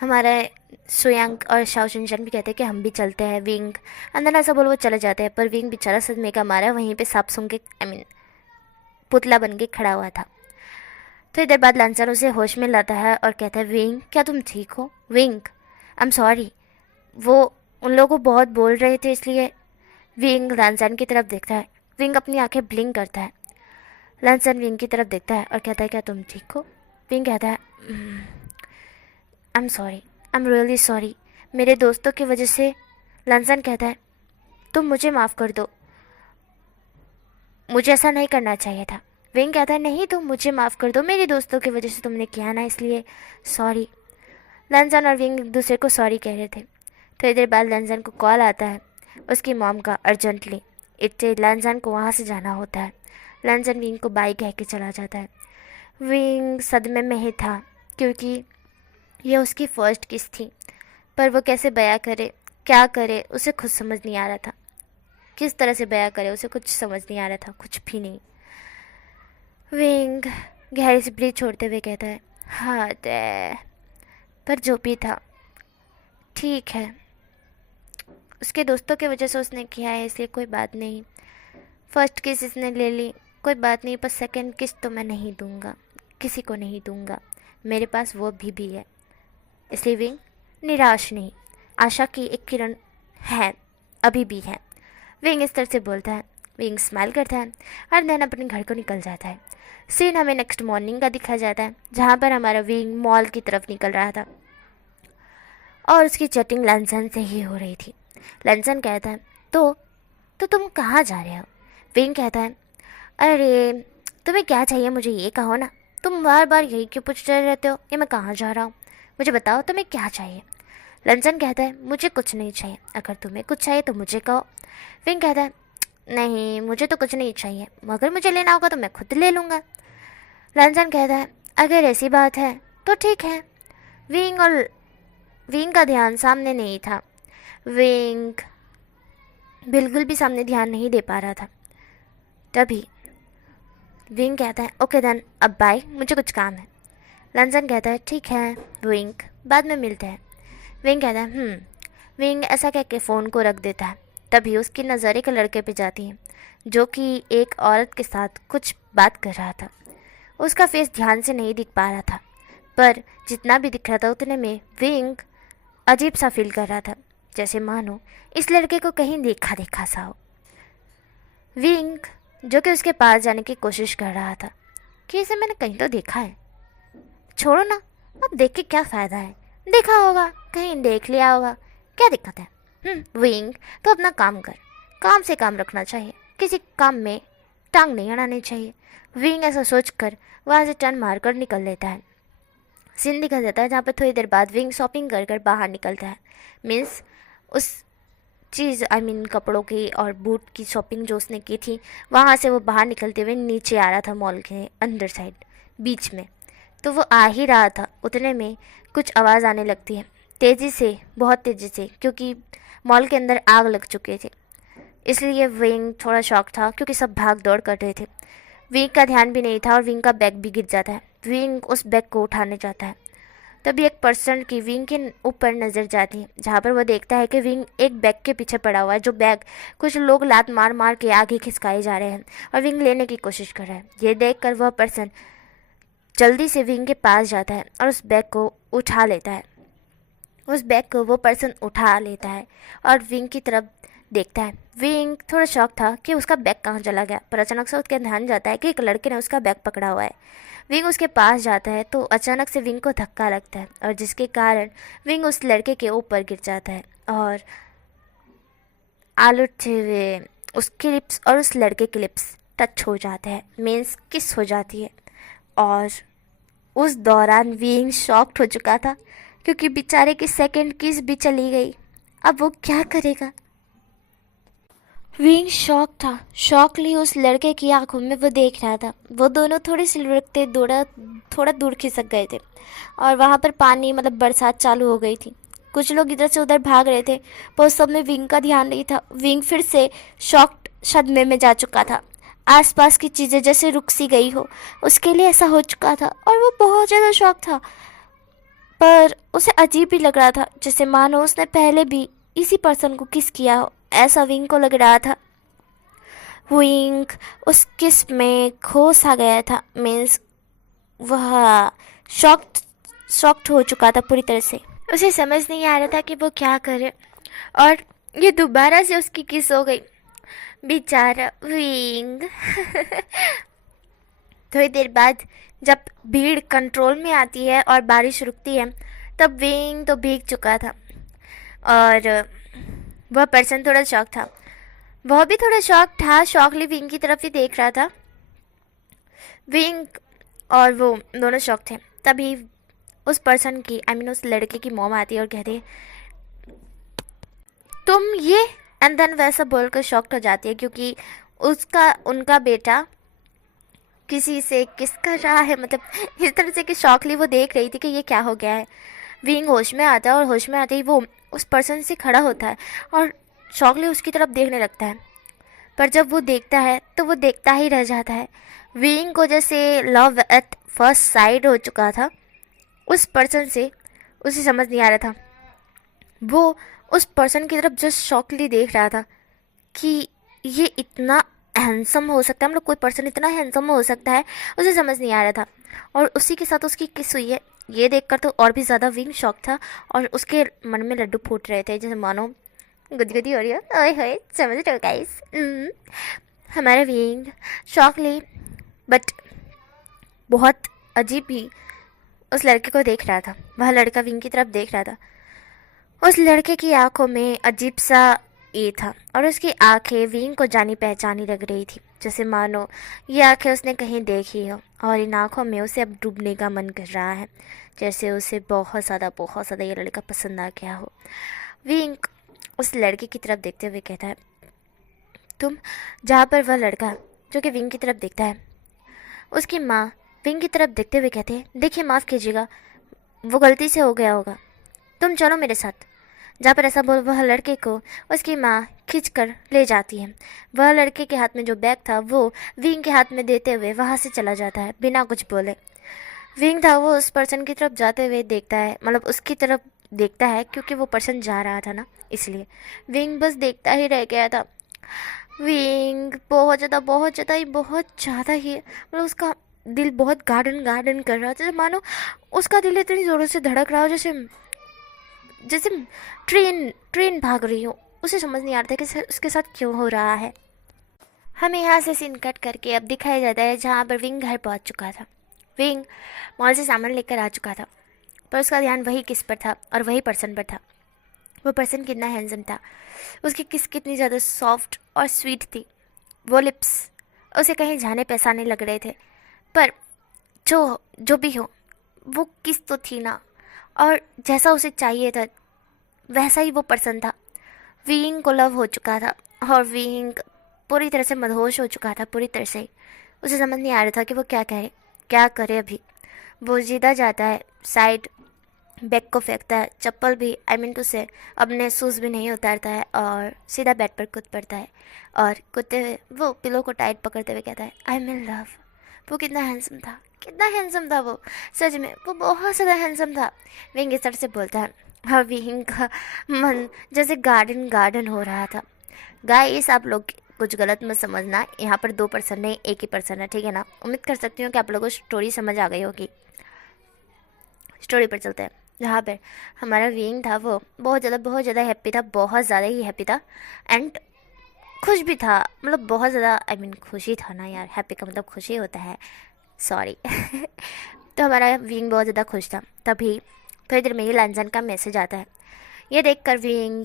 हमारे सुयांग और शाओ शिनचैन भी कहते हैं कि हम भी चलते हैं विंग। एंड देन ऐसा बोल वो चले जाते हैं, पर विंग बेचारा सदमे का मारा वहीं पे सांप सूंघ के पुतला बन के खड़ा हुआ था। तो देर बाद लंचन उसे होश में लाता है और कहता है, विंग क्या तुम ठीक हो? विंग आई एम सॉरी, वो उन लोगों बहुत बोल रहे थे इसलिए। विंग लंचन की तरफ देखता है, विंग अपनी आंखें ब्लिंक करता है। लंचन विंग की तरफ देखता है और कहता है, क्या तुम ठीक हो? विंग कहता है, I am sorry, I am really sorry, मेरे दोस्तों की वजह से। लंचन कहता है, तुम मुझे माफ़ कर दो, मुझे ऐसा नहीं करना चाहिए था। विंग कहता है, नहीं तुम मुझे माफ़ कर दो, मेरे दोस्तों की वजह से तुमने किया ना, इसलिए सॉरी। लंजन और विंग एक दूसरे को सॉरी कह रहे थे। थोड़ी देर बाद लंजन को कॉल आता है उसकी मॉम का अर्जेंटली। इतने लंजन को वहाँ से जाना होता है। लंजन विंग को बाय कह के चला जाता है। विंग सदमे में ही था क्योंकि ये उसकी फ़र्स्ट किस थी, पर वो कैसे बयां करे, क्या करे, उसे खुद समझ नहीं आ रहा था। किस तरह से बयां करे उसे कुछ समझ नहीं आ रहा था, कुछ भी नहीं। विंग गहरी सी ब्रीथ छोड़ते हुए कहता है, हाँ दे, पर जो भी था ठीक है, उसके दोस्तों की वजह से उसने किया है इसलिए कोई बात नहीं। फर्स्ट किस इसने ले ली, कोई बात नहीं, पर सेकंड किस तो मैं नहीं दूंगा, किसी को नहीं दूंगा, मेरे पास वो भी है। इसलिए विंग निराश नहीं, आशा की एक किरण है, अभी भी है। विंग इस तरह से बोलता है। विंग स्माइल करता है और देन अपने घर को निकल जाता है। सीन हमें नेक्स्ट मॉर्निंग का दिखाया जाता है, जहाँ पर हमारा विंग मॉल की तरफ निकल रहा था और उसकी चैटिंग लंसन से ही हो रही थी। लंसन कहता है, तो तुम कहाँ जा रहे हो? विंग कहता है, अरे तुम्हें क्या चाहिए मुझे ये कहो ना, तुम बार बार यही क्यों पूछते रहते हो कि मैं कहाँ जा रहा हूँ, मुझे बताओ तुम्हें क्या चाहिए। लंसन कहता है, मुझे कुछ नहीं चाहिए, अगर तुम्हें कुछ चाहिए तो मुझे कहो। विंग कहता है, नहीं मुझे तो कुछ नहीं चाहिए, मगर मुझे लेना होगा तो मैं खुद ले लूँगा। लंसन कहता है, अगर ऐसी बात है तो ठीक है। विंग का ध्यान सामने नहीं था, विंग बिल्कुल भी सामने ध्यान नहीं दे पा रहा था। तभी विंग कहता है, ओके देन अब बाय, मुझे कुछ काम है। लंसन कहता है, ठीक है विंग, बाद में मिलते हैं। विंग कहता है विंग ऐसा कह के फ़ोन को रख देता है। तभी उसकी नज़र एक लड़के पे जाती है जो कि एक औरत के साथ कुछ बात कर रहा था। उसका फेस ध्यान से नहीं दिख पा रहा था, पर जितना भी दिख रहा था उतने में विंग अजीब सा फील कर रहा था, जैसे मानो इस लड़के को कहीं देखा देखा सा हो। विंग जो कि उसके पास जाने की कोशिश कर रहा था कि इसे मैंने कहीं तो देखा है, छोड़ो ना, अब देख के क्या फ़ायदा है, देखा होगा, कहीं देख लिया होगा, क्या दिक्कत है। विंग तो अपना काम कर, काम से काम रखना चाहिए, किसी काम में टांग नहीं अड़ानी चाहिए। विंग ऐसा सोचकर वहाँ से टर्न मारकर निकल लेता है। सीन दिखा जाता है जहाँ पर थोड़ी देर बाद विंग शॉपिंग कर कर बाहर निकलता है। मीन्स उस चीज़ कपड़ों की और बूट की शॉपिंग जो उसने की थी, वहाँ से वो बाहर निकलते हुए नीचे आ रहा था मॉल के अंदर साइड बीच में। तो वो आ ही रहा था, उतने में कुछ आवाज़ आने लगती है तेज़ी से, बहुत तेज़ी से, क्योंकि मॉल के अंदर आग लग चुके थे। इसलिए विंग थोड़ा शॉक था क्योंकि सब भाग दौड़ कर रहे थे। विंग का ध्यान भी नहीं था और विंग का बैग भी गिर जाता है। विंग उस बैग को उठाने जाता है, तभी एक पर्सन की विंग के ऊपर नज़र जाती है, जहाँ पर वो देखता है कि विंग एक बैग के पीछे पड़ा हुआ है, जो बैग कुछ लोग लात मार मार के आगे खिसकाए जा रहे हैं और विंग लेने की कोशिश कर रहा है। ये देखकर वह पर्सन जल्दी से विंग के पास जाता है और उस बैग को उठा लेता है। उस बैग को वो पर्सन उठा लेता है और विंग की तरफ देखता है। विंग थोड़ा शॉक था कि उसका बैग कहाँ चला गया, पर अचानक से उसका ध्यान जाता है कि एक लड़के ने उसका बैग पकड़ा हुआ है। विंग उसके पास जाता है तो अचानक से विंग को धक्का लगता है और जिसके कारण विंग उस लड़के के ऊपर गिर जाता है और आलूते हुए उसकी लिप्स और उस लड़के की लिप्स टच हो जाते हैं, मीन्स किस हो जाती है। और उस दौरान विंग शॉक्ड हो चुका था क्योंकि बेचारे की सेकंड किस भी चली गई। अब वो क्या करेगा। विंग शॉक था, शॉकली उस लड़के की आंखों में वो देख रहा था। वो दोनों थोड़े से लुढ़कते थोड़ा दूर खिसक गए थे और वहाँ पर पानी बरसात चालू हो गई थी। कुछ लोग इधर से उधर भाग रहे थे, पर उस सब में विंग का ध्यान नहीं था। विंग फिर से शॉक्ड सदमे में जा चुका था। आसपास की चीज़ें जैसे रुक सी गई हो, उसके लिए ऐसा हो चुका था और वो बहुत ज़्यादा शॉक था। पर उसे अजीब भी लग रहा था, जैसे मानो उसने पहले भी इसी पर्सन को किस किया हो, ऐसा विंग को लग रहा था। विंग उस किस में खो सा गया था, मीन्स वह शॉक्ड हो चुका था पूरी तरह से। उसे समझ नहीं आ रहा था कि वो क्या करे और ये दोबारा से उसकी किस हो गई। बेचारा विंग। थोड़ी देर बाद जब भीड़ कंट्रोल में आती है और बारिश रुकती है, तब विंग तो भीग चुका था और वह पर्सन थोड़ा शॉक था। वह भी थोड़ा शॉक था, शॉकली विंग की तरफ ही देख रहा था। विंग और वो दोनों शॉक थे। तभी उस पर्सन की उस लड़के की मॉम आती है और कहती है, तुम ये, एंड देन वैसा बोलकर शॉक्ड हो जाती है क्योंकि उनका बेटा किसी से किस कर रहा है, इस तरह से कि शॉकली वो देख रही थी कि ये क्या हो गया है। विंग होश में आता है और होश में आते ही वो उस पर्सन से खड़ा होता है और शॉकली उसकी तरफ देखने लगता है। पर जब वो देखता है तो वो देखता ही रह जाता है। विंग को जैसे लव एट फर्स्ट साइट हो चुका था उस पर्सन से, उसे समझ नहीं आ रहा था। वो उस पर्सन की तरफ जस्ट शॉकली देख रहा था कि ये इतना हैंडसम हो सकता है, कोई पर्सन इतना हैंडसम हो सकता है, उसे समझ नहीं आ रहा था। और उसी के साथ उसकी किस हुई है, ये देखकर तो और भी ज़्यादा विंग शॉक था और उसके मन में लड्डू फूट रहे थे, जैसे मानो गुदगुदी हो रही हो। ओए होए, समझ रहे हो गाइस। हमारा विंग शॉकली बट बहुत अजीब भी उस लड़के को देख रहा था। वह लड़का विंग की तरफ देख रहा था। उस लड़के की आंखों में अजीब सा ये था और उसकी आंखें विंग को जानी पहचानी लग रही थी, जैसे मानो ये आंखें उसने कहीं देखी हो और इन आंखों में उसे अब डूबने का मन कर रहा है, जैसे उसे बहुत ज़्यादा ये लड़का पसंद आ गया हो। विंग उस लड़के की तरफ देखते हुए कहता है, तुम, जहाँ पर वह लड़का जो कि विंग की तरफ देखता है, उसकी माँ विंग की तरफ देखते हुए कहते हैं, देखिए माफ़ कीजिएगा, वो गलती से हो गया होगा, तुम चलो मेरे साथ। जहाँ पर ऐसा बोल वह लड़के को उसकी माँ खींच कर ले जाती है। वह लड़के के हाथ में जो बैग था वो विंग के हाथ में देते हुए वहाँ से चला जाता है बिना कुछ बोले। विंग था वो उस पर्सन की तरफ जाते हुए देखता है, उसकी तरफ देखता है क्योंकि वो पर्सन जा रहा था ना, इसलिए विंग बस देखता ही रह गया था। विंग बहुत ज़्यादा ही उसका दिल बहुत गार्डन कर रहा था, जैसे मानो उसका दिल इतनी ज़ोरों से धड़क रहा हो जैसे ट्रेन भाग रही हो। उसे समझ नहीं आ रहा था कि उसके साथ क्यों हो रहा है। हमें यहाँ से सीन कट करके अब दिखाया जाता है जहाँ पर विंग घर पहुँच चुका था। विंग मॉल से सामान लेकर आ चुका था, पर उसका ध्यान वही किस पर था और वही पर्सन पर था। वो पर्सन कितना हैंडसम था, उसकी किस कितनी ज़्यादा सॉफ्ट और स्वीट थी। वो लिप्स उसे कहीं जाने पहचाने लग रहे थे, पर जो भी हो वो किस तो थी ना, और जैसा उसे चाहिए था वैसा ही वो पर्सन था। विंग को लव हो चुका था और विंग पूरी तरह से मदहोश हो चुका था, पूरी तरह से। उसे समझ नहीं आ रहा था कि वो क्या करे अभी। वो सीधा जाता है साइड, बैग को फेंकता है, चप्पल भी टू से अपने शूज़ भी नहीं उतारता है और सीधा बेड पर कूद पड़ता है। और कूदते हुए वो पिलो को टाइट पकड़ते हुए कहता है आई एम इन लव। वो कितना हैंडसम था, कितना हैंडसम था वो, सच में वो बहुत ज़्यादा हैंडसम था। विंग इस तरह से बोलता है और विंग का मन जैसे गार्डन गार्डन हो रहा था। गाइस आप लोग कुछ गलत मत समझना, यहाँ पर 2 पर्सन नहीं, एक ही पर्सन है, ठीक है ना। उम्मीद कर सकती हूँ कि आप लोगों को स्टोरी समझ आ गई होगी। स्टोरी पर चलते हैं, जहाँ पर हमारा विंग था वो बहुत ज़्यादा हैप्पी था, बहुत ज़्यादा ही हैप्पी था एंड खुश भी था। मतलब बहुत ज़्यादा खुशी था ना यार, हैप्पी का मतलब खुशी होता है, सॉरी। तो हमारा विंग बहुत ज़्यादा खुश था। तभी थोड़ी देर में ही लंजन का मैसेज आता है। ये देखकर विंग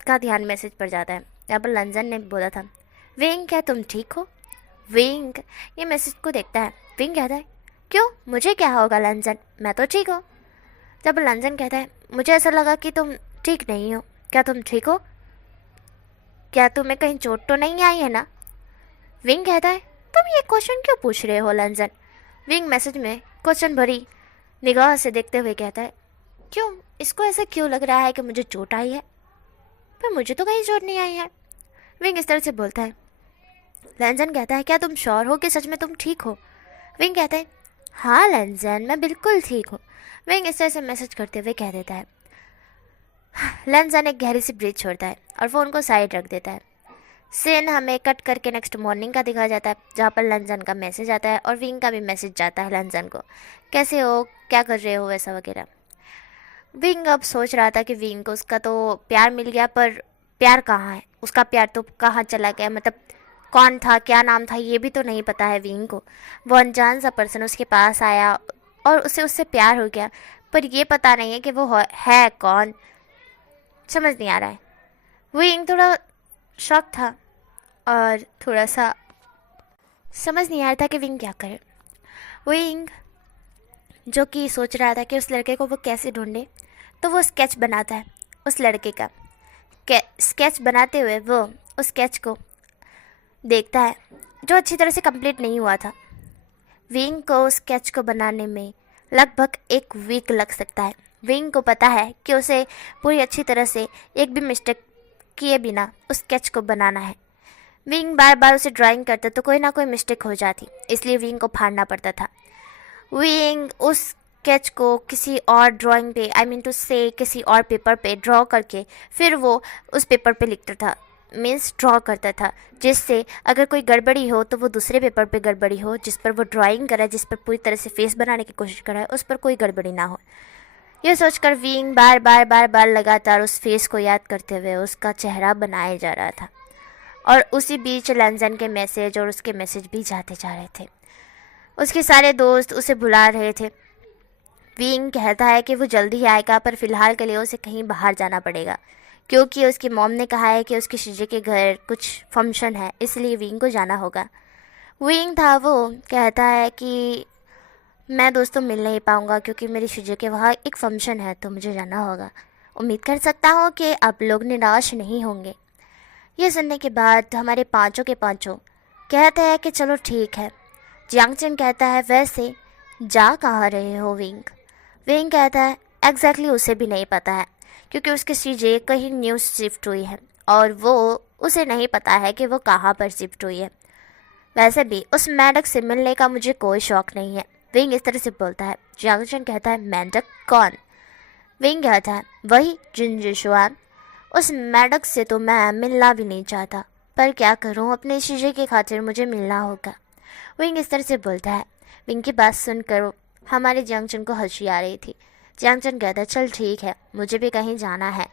का ध्यान मैसेज पर जाता है। यहाँ पर लंजन ने बोला था विंग क्या तुम ठीक हो। विंग ये मैसेज को देखता है। विंग कहता है क्यों, मुझे क्या होगा लंजन, मैं तो ठीक हूँ। जब लंजन कहता है मुझे ऐसा लगा कि तुम ठीक नहीं हो, क्या तुम ठीक हो, क्या तुम्हें कहीं चोट तो नहीं आई है ना। विंग कहता है तुम ये क्वेश्चन क्यों पूछ रहे हो लंजन। विंग मैसेज में क्वेश्चन भरी निगाह से देखते हुए कहता है क्यों, इसको ऐसा क्यों लग रहा है कि मुझे चोट आई है, पर मुझे तो कहीं चोट नहीं आई है। विंग इस तरह से बोलता है। लंजन कहता है क्या तुम श्योर हो कि सच में तुम ठीक हो। विंग कहता है हाँ लंजन मैं बिल्कुल ठीक हूँ। विंग इस तरह से मैसेज करते हुए कह देता है। लंजन एक गहरी सी ब्रीथ छोड़ता है और फ़ोन को साइड रख देता है। सीन हमें कट करके नेक्स्ट मॉर्निंग का दिखाया जाता है, जहाँ पर लंजन का मैसेज आता है और विंग का भी मैसेज जाता है लंजन को, कैसे हो, क्या कर रहे हो, वैसा वगैरह। विंग अब सोच रहा था कि विंग को उसका तो प्यार मिल गया, पर प्यार कहाँ है, उसका प्यार तो कहाँ चला गया, मतलब कौन था, क्या नाम था, ये भी तो नहीं पता है विंग को। वो अनजान सा पर्सन उसके पास आया और उसे उससे प्यार हो गया, पर ये पता नहीं है कि वो है कौन, समझ नहीं आ रहा है। विंग थोड़ा शॉक था और थोड़ा सा समझ नहीं आ रहा था कि विंग क्या करे। विंग जो कि सोच रहा था कि उस लड़के को वो कैसे ढूंढे, तो वो स्केच बनाता है उस लड़के का। स्केच बनाते हुए वो उस स्केच को देखता है जो अच्छी तरह से कंप्लीट नहीं हुआ था। विंग को उस स्केच को बनाने में लगभग 1 वीक लग सकता है। विंग को पता है कि उसे पूरी अच्छी तरह से एक भी मिस्टेक किए बिना उस स्केच को बनाना है। विंग बार बार उसे ड्राइंग करता तो कोई ना कोई मिस्टेक हो जाती, इसलिए विंग को फाड़ना पड़ता था। विंग उस स्केच को किसी और ड्राइंग पे टू से किसी और पेपर पे ड्रॉ करके फिर वो उस पेपर पे लिखता था, मीन्स ड्रॉ करता था, जिससे अगर कोई गड़बड़ी हो तो वो दूसरे पेपर पे गड़बड़ी हो, जिस पर वो ड्राइंग करा, जिस पर पूरी तरह से फेस बनाने की कोशिश करा है, उस पर कोई गड़बड़ी ना हो। यह सोचकर विंग बार बार लगातार उस फेस को याद करते हुए उसका चेहरा बनाया जा रहा था। और उसी बीच लंजन के मैसेज और उसके मैसेज भी जाते जा रहे थे। उसके सारे दोस्त उसे बुला रहे थे। विंग कहता है कि वो जल्दी ही आएगा, पर फिलहाल के लिए उसे कहीं बाहर जाना पड़ेगा, क्योंकि उसकी मॉम ने कहा है कि उसके शीजे के घर कुछ फंक्शन है, इसलिए विंग को जाना होगा। विंग था वो कहता है कि मैं दोस्तों मिल नहीं पाऊँगा क्योंकि मेरी शीजे के वहाँ एक फंक्शन है, तो मुझे जाना होगा। उम्मीद कर सकता हूँ कि आप लोग निराश नहीं होंगे। ये सुनने के बाद हमारे पांचों के पांचों कहते हैं कि चलो ठीक है। जियांगचन कहता है वैसे जा कहाँ रहे हो विंग। विंग कहता है एग्जैक्टली उसे भी नहीं पता है, क्योंकि उसके सीजे कहीं न्यूज़ शिफ्ट हुई है और वो उसे नहीं पता है कि वो कहाँ पर शिफ्ट हुई है। वैसे भी उस मेंढक से मिलने का मुझे कोई शौक़ नहीं है, विंग इस तरह से बोलता है। जियांगचन कहता है मेंढक कौन। विंग कहता है वही जिनजुशुआन। उस मेंढक से तो मैं मिलना भी नहीं चाहता, पर क्या करूं, अपने शीशे की खातिर मुझे मिलना होगा। विंग इस तरह से बोलता है। विंग की बात सुनकर हमारे जियांगचन को हंसी आ रही थी। जियांगचन कहता है चल ठीक है, मुझे भी कहीं जाना है।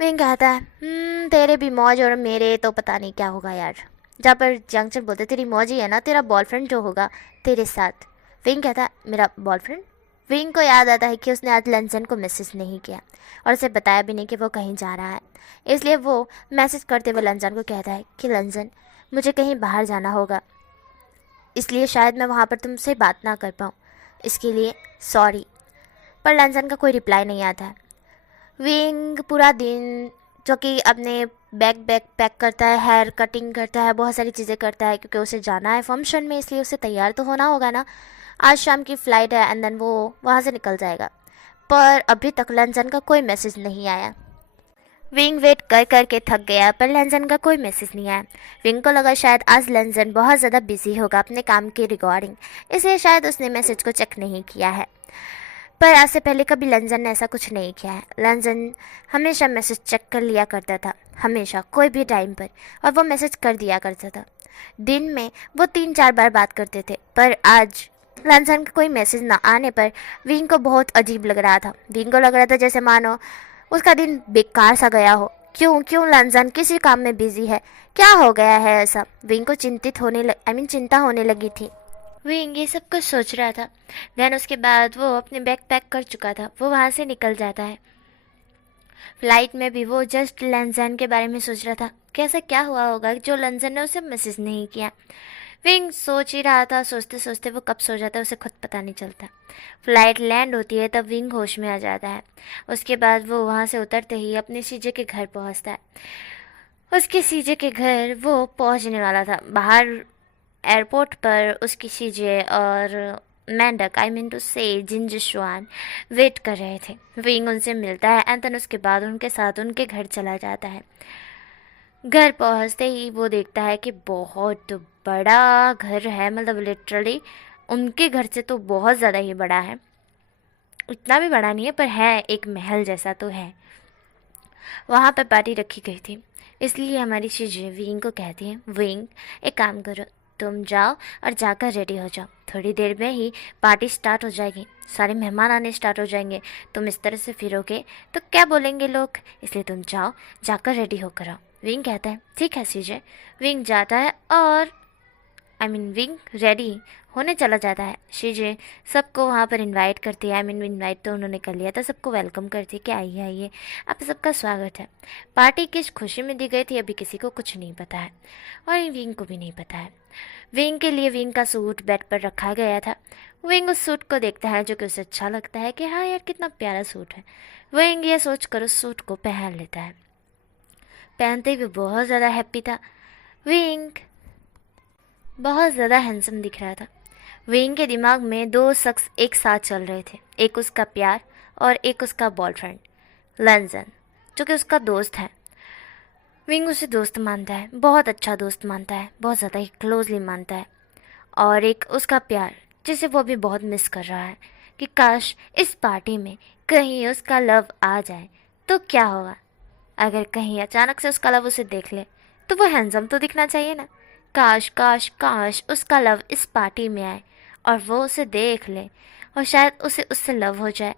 विंग कहता है तेरे भी मौज और मेरे तो पता नहीं क्या होगा यार। जहाँ पर जियांगचन बोलते तेरी मौज ही है ना, तेरा बॉयफ्रेंड जो होगा तेरे साथ। विंग कहता है मेरा बॉयफ्रेंड। विंग को याद आता है कि उसने आज लंजन को मैसेज नहीं किया और उसे बताया भी नहीं कि वो कहीं जा रहा है, इसलिए वो मैसेज करते हुए लंजन को कहता है कि लंजन मुझे कहीं बाहर जाना होगा, इसलिए शायद मैं वहाँ पर तुमसे बात ना कर पाऊँ, इसके लिए सॉरी। पर लंजन का कोई रिप्लाई नहीं आता है। विंग पूरा दिन जो कि अपने बैग पैक करता है, हेयर कटिंग करता है, बहुत सारी चीज़ें करता है क्योंकि उसे जाना है फंक्शन में, इसलिए उसे तैयार तो होना होगा ना। आज शाम की फ़्लाइट है एंड देन वो वहाँ से निकल जाएगा। पर अभी तक लंजन का कोई मैसेज नहीं आया। विंग वेट कर कर के थक गया पर लंजन का कोई मैसेज नहीं आया। विंग को लगा शायद आज लंजन बहुत ज़्यादा बिजी होगा अपने काम के रिगार्डिंग, इसलिए शायद उसने मैसेज को चेक नहीं किया है। पर आज से पहले कभी लंजन ने ऐसा कुछ नहीं किया है। लंजन हमेशा मैसेज चेक कर लिया करता था, हमेशा कोई भी टाइम पर, और वो मैसेज कर दिया करता था। दिन में वो 3-4 बार बात करते थे, पर आज लंजन का कोई मैसेज ना आने पर विंग को बहुत अजीब लग रहा था। विंग को लग रहा था जैसे मानो उसका दिन बेकार सा गया हो। क्यों क्यों लंजन किसी काम में बिजी है, क्या हो गया है ऐसा? विंग को चिंता होने लगी थी। विंग ये सब कुछ सोच रहा था। देन उसके बाद वो अपने बैग पैक कर चुका था, वो वहाँ से निकल जाता है। फ्लाइट में भी वो जस्ट लंजन के बारे में सोच रहा था, कैसा क्या हुआ होगा जो लंजन ने उसे मैसेज नहीं किया। विंग सोच ही रहा था, सोचते सोचते वो कब सो जाता है उसे खुद पता नहीं चलता। फ्लाइट लैंड होती है तब विंग होश में आ जाता है। उसके बाद वो वहाँ से उतरते ही अपने सीजे के घर पहुँचता है। उसके सीजे के घर वो पहुँचने वाला था। बाहर एयरपोर्ट पर उसकी सीजे और मेंढक टू से जिंजिशुआन वेट कर रहे थे। विंग उनसे मिलता है एंड देन उसके बाद उनके साथ उनके घर चला जाता है। घर पहुंचते ही वो देखता है कि बहुत बड़ा घर है, मतलब लिटरली उनके घर से तो बहुत ज़्यादा ही बड़ा है। इतना भी बड़ा नहीं है पर है, एक महल जैसा तो है। वहाँ पे पार्टी रखी गई थी, इसलिए हमारी चीज़ें विंग को कहती हैं, विंग एक काम करो, तुम जाओ और जाकर रेडी हो जाओ, थोड़ी देर में ही पार्टी स्टार्ट हो जाएगी, सारे मेहमान आने स्टार्ट हो जाएंगे, तुम इस तरह से फिरोगे तो क्या बोलेंगे लोग, इसलिए तुम जाओ, जाकर रेडी होकर आओ। विंग कहता है ठीक है सीजे। विंग जाता है और विंग रेडी होने चला जाता है। सीजे सबको वहाँ पर इनवाइट करती है, इनवाइट तो उन्होंने कर लिया था, सबको वेलकम करती है कि आइए आइए, आप सबका स्वागत है। पार्टी किस खुशी में दी गई थी अभी किसी को कुछ नहीं पता है, और विंग को भी नहीं पता है। विंग के लिए विंग का सूट बेड पर रखा गया था। विंग उस सूट को देखता है जो कि उसे अच्छा लगता है कि हाँ यार कितना प्यारा सूट है। विंग ये सोच कर उस सूट को पहन लेता है। पहनते हुए बहुत ज़्यादा हैप्पी था। विंग बहुत ज़्यादा हैंडसम दिख रहा था। विंग के दिमाग में दो शख्स एक साथ चल रहे थे, एक उसका प्यार और एक उसका बॉयफ्रेंड लंजन, जो कि उसका दोस्त है। विंग उसे दोस्त मानता है, बहुत अच्छा दोस्त मानता है, बहुत ज़्यादा ही क्लोजली मानता है। और एक उसका प्यार जिसे वो अभी बहुत मिस कर रहा है कि काश इस पार्टी में कहीं उसका लव आ जाए तो क्या होगा। अगर कहीं अचानक से उसका लव उसे देख ले तो वो हैंडसम तो दिखना चाहिए ना। काश काश काश उसका लव इस पार्टी में आए और वो उसे देख ले और शायद उसे उससे लव हो जाए।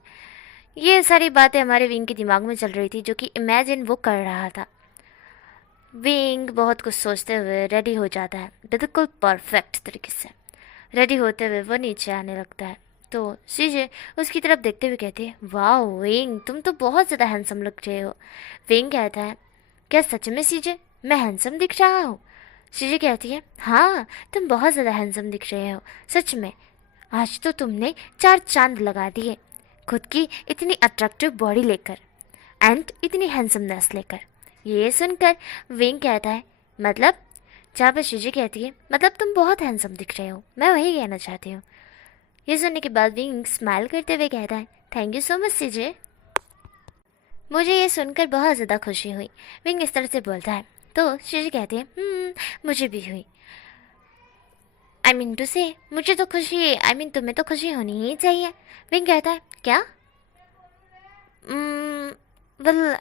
ये सारी बातें हमारे विंग के दिमाग में चल रही थी, जो कि इमेजिन वो कर रहा था। विंग बहुत कुछ सोचते हुए रेडी हो जाता है, बिल्कुल परफेक्ट तरीके से। रेडी होते हुए वो नीचे आने लगता है तो सीजे उसकी तरफ देखते हुए कहती है, वाह विंग तुम तो बहुत ज़्यादा हैंडसम लग रहे हो। विंग कहता है, क्या सच में सीजे मैं हैंडसम दिख रहा हूँ? सीजे कहती है, हाँ तुम बहुत ज़्यादा हैंडसम दिख रहे हो, सच में। आज तो तुमने 4 चांद लगा दिए खुद की इतनी अट्रैक्टिव बॉडी लेकर एंड इतनी हैंडसमनेस लेकर। ये सुनकर विंग कहता है, मतलब? जहाँ पर सीजे कहती है, मतलब तुम बहुत हैंडसम दिख रहे हो, मैं वही कहना चाहती हूँ। ये सुनने के बाद विंग स्माइल करते हुए कहता है, थैंक यू सो मच सीजे, मुझे ये सुनकर बहुत ज़्यादा खुशी हुई। विंग इस तरह से बोलता है तो सीजे कहती है, मुझे भी हुई। टू से मुझे तो खुशी तुम्हें तो खुशी होनी ही चाहिए। विंग कहता है, क्या? वेल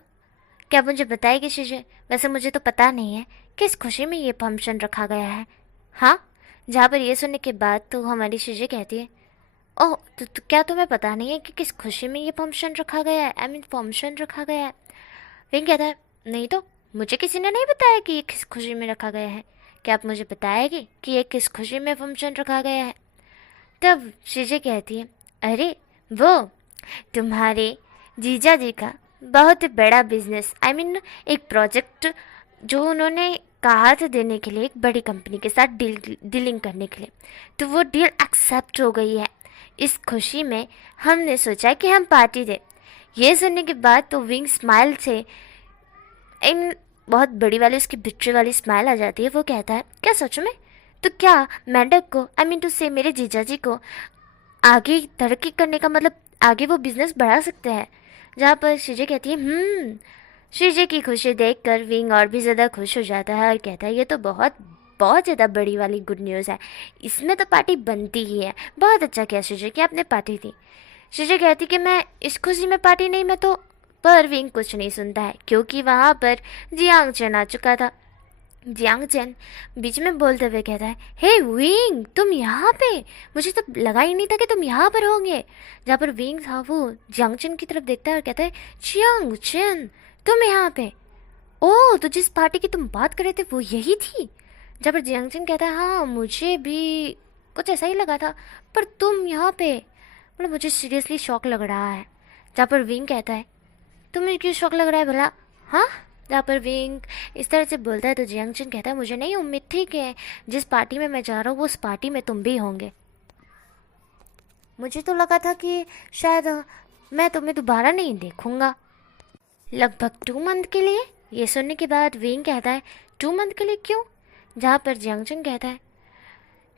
क्या मुझे बताएगी सीजे? वैसे मुझे तो पता नहीं है किस खुशी में ये फंक्शन रखा गया है। हाँ, जहाँ पर ये सुनने के बाद तो हमारी सीजे कहती है, ओह तो क्या तुम्हें पता नहीं है कि किस खुशी में ये फंक्शन रखा गया है? फंक्शन रखा गया है। विंग कहता है, नहीं तो मुझे किसी ने नहीं बताया कि ये किस खुशी में रखा गया है। क्या आप मुझे बताएगी कि ये किस खुशी में फंक्शन रखा गया है? तब सीजे कहती है, अरे वो तुम्हारे जीजा जी का बहुत बड़ा बिजनेस एक प्रोजेक्ट जो उन्होंने कहा था देने के लिए एक बड़ी कंपनी के साथ डीलिंग करने के लिए, तो वो डील एक्सेप्ट हो गई है। इस खुशी में हमने सोचा कि हम पार्टी दें। ये सुनने के बाद तो विंग स्माइल से बहुत बड़ी वाली उसकी बिट्री वाली स्माइल आ जाती है। वो कहता है क्या सच में? तो क्या मेंढक को, आई मीन टू से मेरे जीजा जी को आगे तरक्की करने का मतलब आगे वो बिजनेस बढ़ा सकते हैं? जहाँ पर शीजे कहती है शीजे की खुशी देखकर विंग और भी ज़्यादा खुश हो जाता है और कहता है ये तो बहुत बहुत ज़्यादा बड़ी वाली गुड न्यूज़ है, इसमें तो पार्टी बनती ही है। बहुत अच्छा किया शीजे कि आपने पार्टी दी। शीजे कहती कि मैं इस खुशी में पार्टी नहीं, मैं तो, पर विंग कुछ नहीं सुनता है क्योंकि वहाँ पर जियांग चेन आ चुका था। जियांग चेन बीच में बोलते हुए कहता है हे विंग तुम यहाँ पे, मुझे तो लगा ही नहीं था कि तुम यहाँ पर होंगे। जहाँ पर विंग था वो जियांग चेन की तरफ देखता है और कहता है जियांग चेन तुम यहाँ पे, ओह तो जिस पार्टी की तुम बात कर रहे थे वो यही थी? जहाँ पर जियांग चेन कहता है हाँ मुझे भी कुछ ऐसा ही लगा था, पर तुम यहाँ पे, मतलब मुझे सीरियसली शौक लग रहा है। जहाँ पर विंग कहता है तुम्हें क्यों शौक लग रहा है भला? हाँ, जहाँ पर विंग इस तरह से बोलता है तो जियांग चेन कहता है मुझे नहीं उम्मीद थी कि जिस पार्टी में मैं जा रहा हूँ उस पार्टी में तुम भी होंगे। मुझे तो लगा था कि शायद मैं तुम्हें दोबारा नहीं देखूंगा। लगभग 2 मंथ के लिए? ये सुनने के बाद विंग कहता है 2 मंथ के लिए क्यों? जहाँ पर जियांग चेन कहता है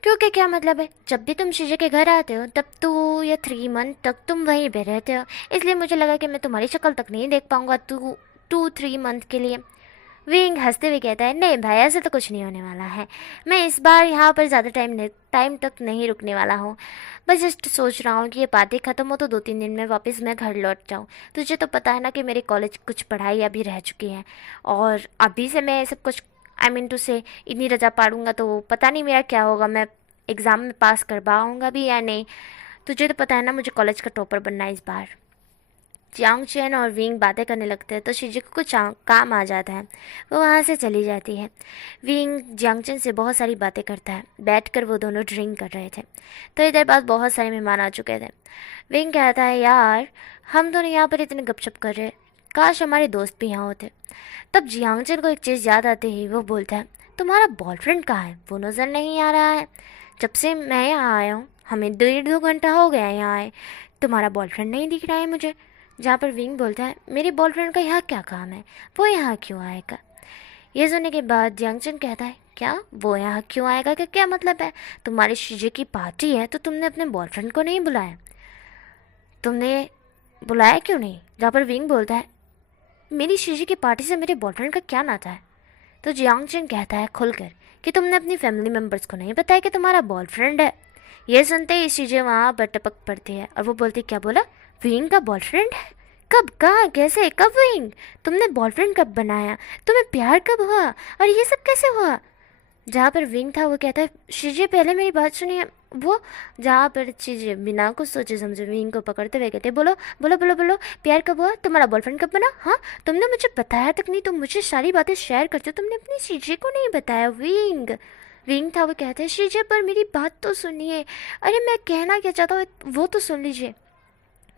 क्योंकि क्या मतलब है, जब भी तुम शीजे के घर आते हो तब 2 या 3 मंथ तक तुम वहीं पे रहते हो, इसलिए मुझे लगा कि मैं तुम्हारी शक्ल तक नहीं देख पाऊंगा 2-3 मंथ के लिए। विंग हंसते हुए कहता है नहीं भाई ऐसा तो कुछ नहीं होने वाला है, मैं इस बार यहाँ पर ज़्यादा टाइम तक नहीं रुकने वाला हूँ। बस जस्ट सोच रहा हूँ कि ये पार्टी ख़त्म हो तो 2-3 दिन में वापस मैं घर लौट जाऊँ। तुझे तो पता है ना कि मेरे कॉलेज कुछ पढ़ाई अभी रह चुकी है और अभी से मैं सब कुछ, आई मीन टू से इतनी रजा पाड़ूंगा तो पता नहीं मेरा क्या होगा, मैं एग्ज़ाम में पास कर पाऊँगा भी या नहीं। तुझे तो पता है ना मुझे कॉलेज का टॉपर बनना है इस बार। जियांग चेन और विंग बातें करने लगते हैं तो शीजी को कुछ काम आ जाता है, वो वहाँ से चली जाती है। विंग जियांग चेन से बहुत सारी बातें करता है, बैठकर वो दोनों ड्रिंक कर रहे थे। थोड़ी देर बाद बहुत सारे मेहमान आ चुके थे। विंग कहता है यार हम दोनों यहाँ पर इतने गपशप कर रहे, काश हमारे दोस्त भी यहाँ होते। तब जियांग चेन को एक चीज़ याद आती ही वो बोलता है तुम्हारा बॉयफ्रेंड कहाँ है? वो नज़र नहीं आ रहा है, जब से मैं यहाँ आया हूँ हमें 1.5-2 घंटा हो गया यहाँ आए, तुम्हारा बॉयफ्रेंड नहीं दिख रहा है मुझे। जहाँ पर विंग बोलता है मेरे बॉयफ्रेंड का यहाँ क्या काम है, वो यहाँ क्यों आएगा? ये सुनने के बाद जियांग चेन कहता है क्या वो यहाँ क्यों आएगा का क्या मतलब है? तुम्हारी शीजे की पार्टी है तो तुमने अपने बॉयफ्रेंड को नहीं बुलाया, तुमने बुलाया क्यों नहीं? जहाँ पर विंग बोलता है मेरी शीजी की पार्टी से मेरे बॉयफ्रेंड का क्या नाता है? तो जियांग चेन कहता है खुलकर कि तुमने अपनी फैमिली मेम्बर्स को नहीं बताया कि तुम्हारा बॉयफ्रेंड है। ये सुनते ही शीजे वहाँ पर टपक पड़ती है और वो बोलती क्या बोला? विंग का बॉयफ्रेंड है? कब, कहाँ, कैसे, कब? विंग तुमने बॉयफ्रेंड कब बनाया? तुम्हें प्यार कब हुआ और ये सब कैसे हुआ? जहाँ पर विंग था वो कहता है शीजे पहले मेरी बात सुनिए। वो जहाँ पर शीजे बिना कुछ सोचे समझे विंग को पकड़ते हुए कहते बोलो बोलो बोलो बोलो, प्यार कब हुआ? तुम्हारा बॉयफ्रेंड कब बना? हाँ तुमने मुझे बताया तक नहीं, तुम मुझे सारी बातें शेयर करते हो, तुमने अपनी शीजे को नहीं बताया। विंग विंग था वो कहते हैं शीजे पर मेरी बात तो सुनिए, अरे मैं कहना क्या चाहता हूँ वो तो सुन लीजिए।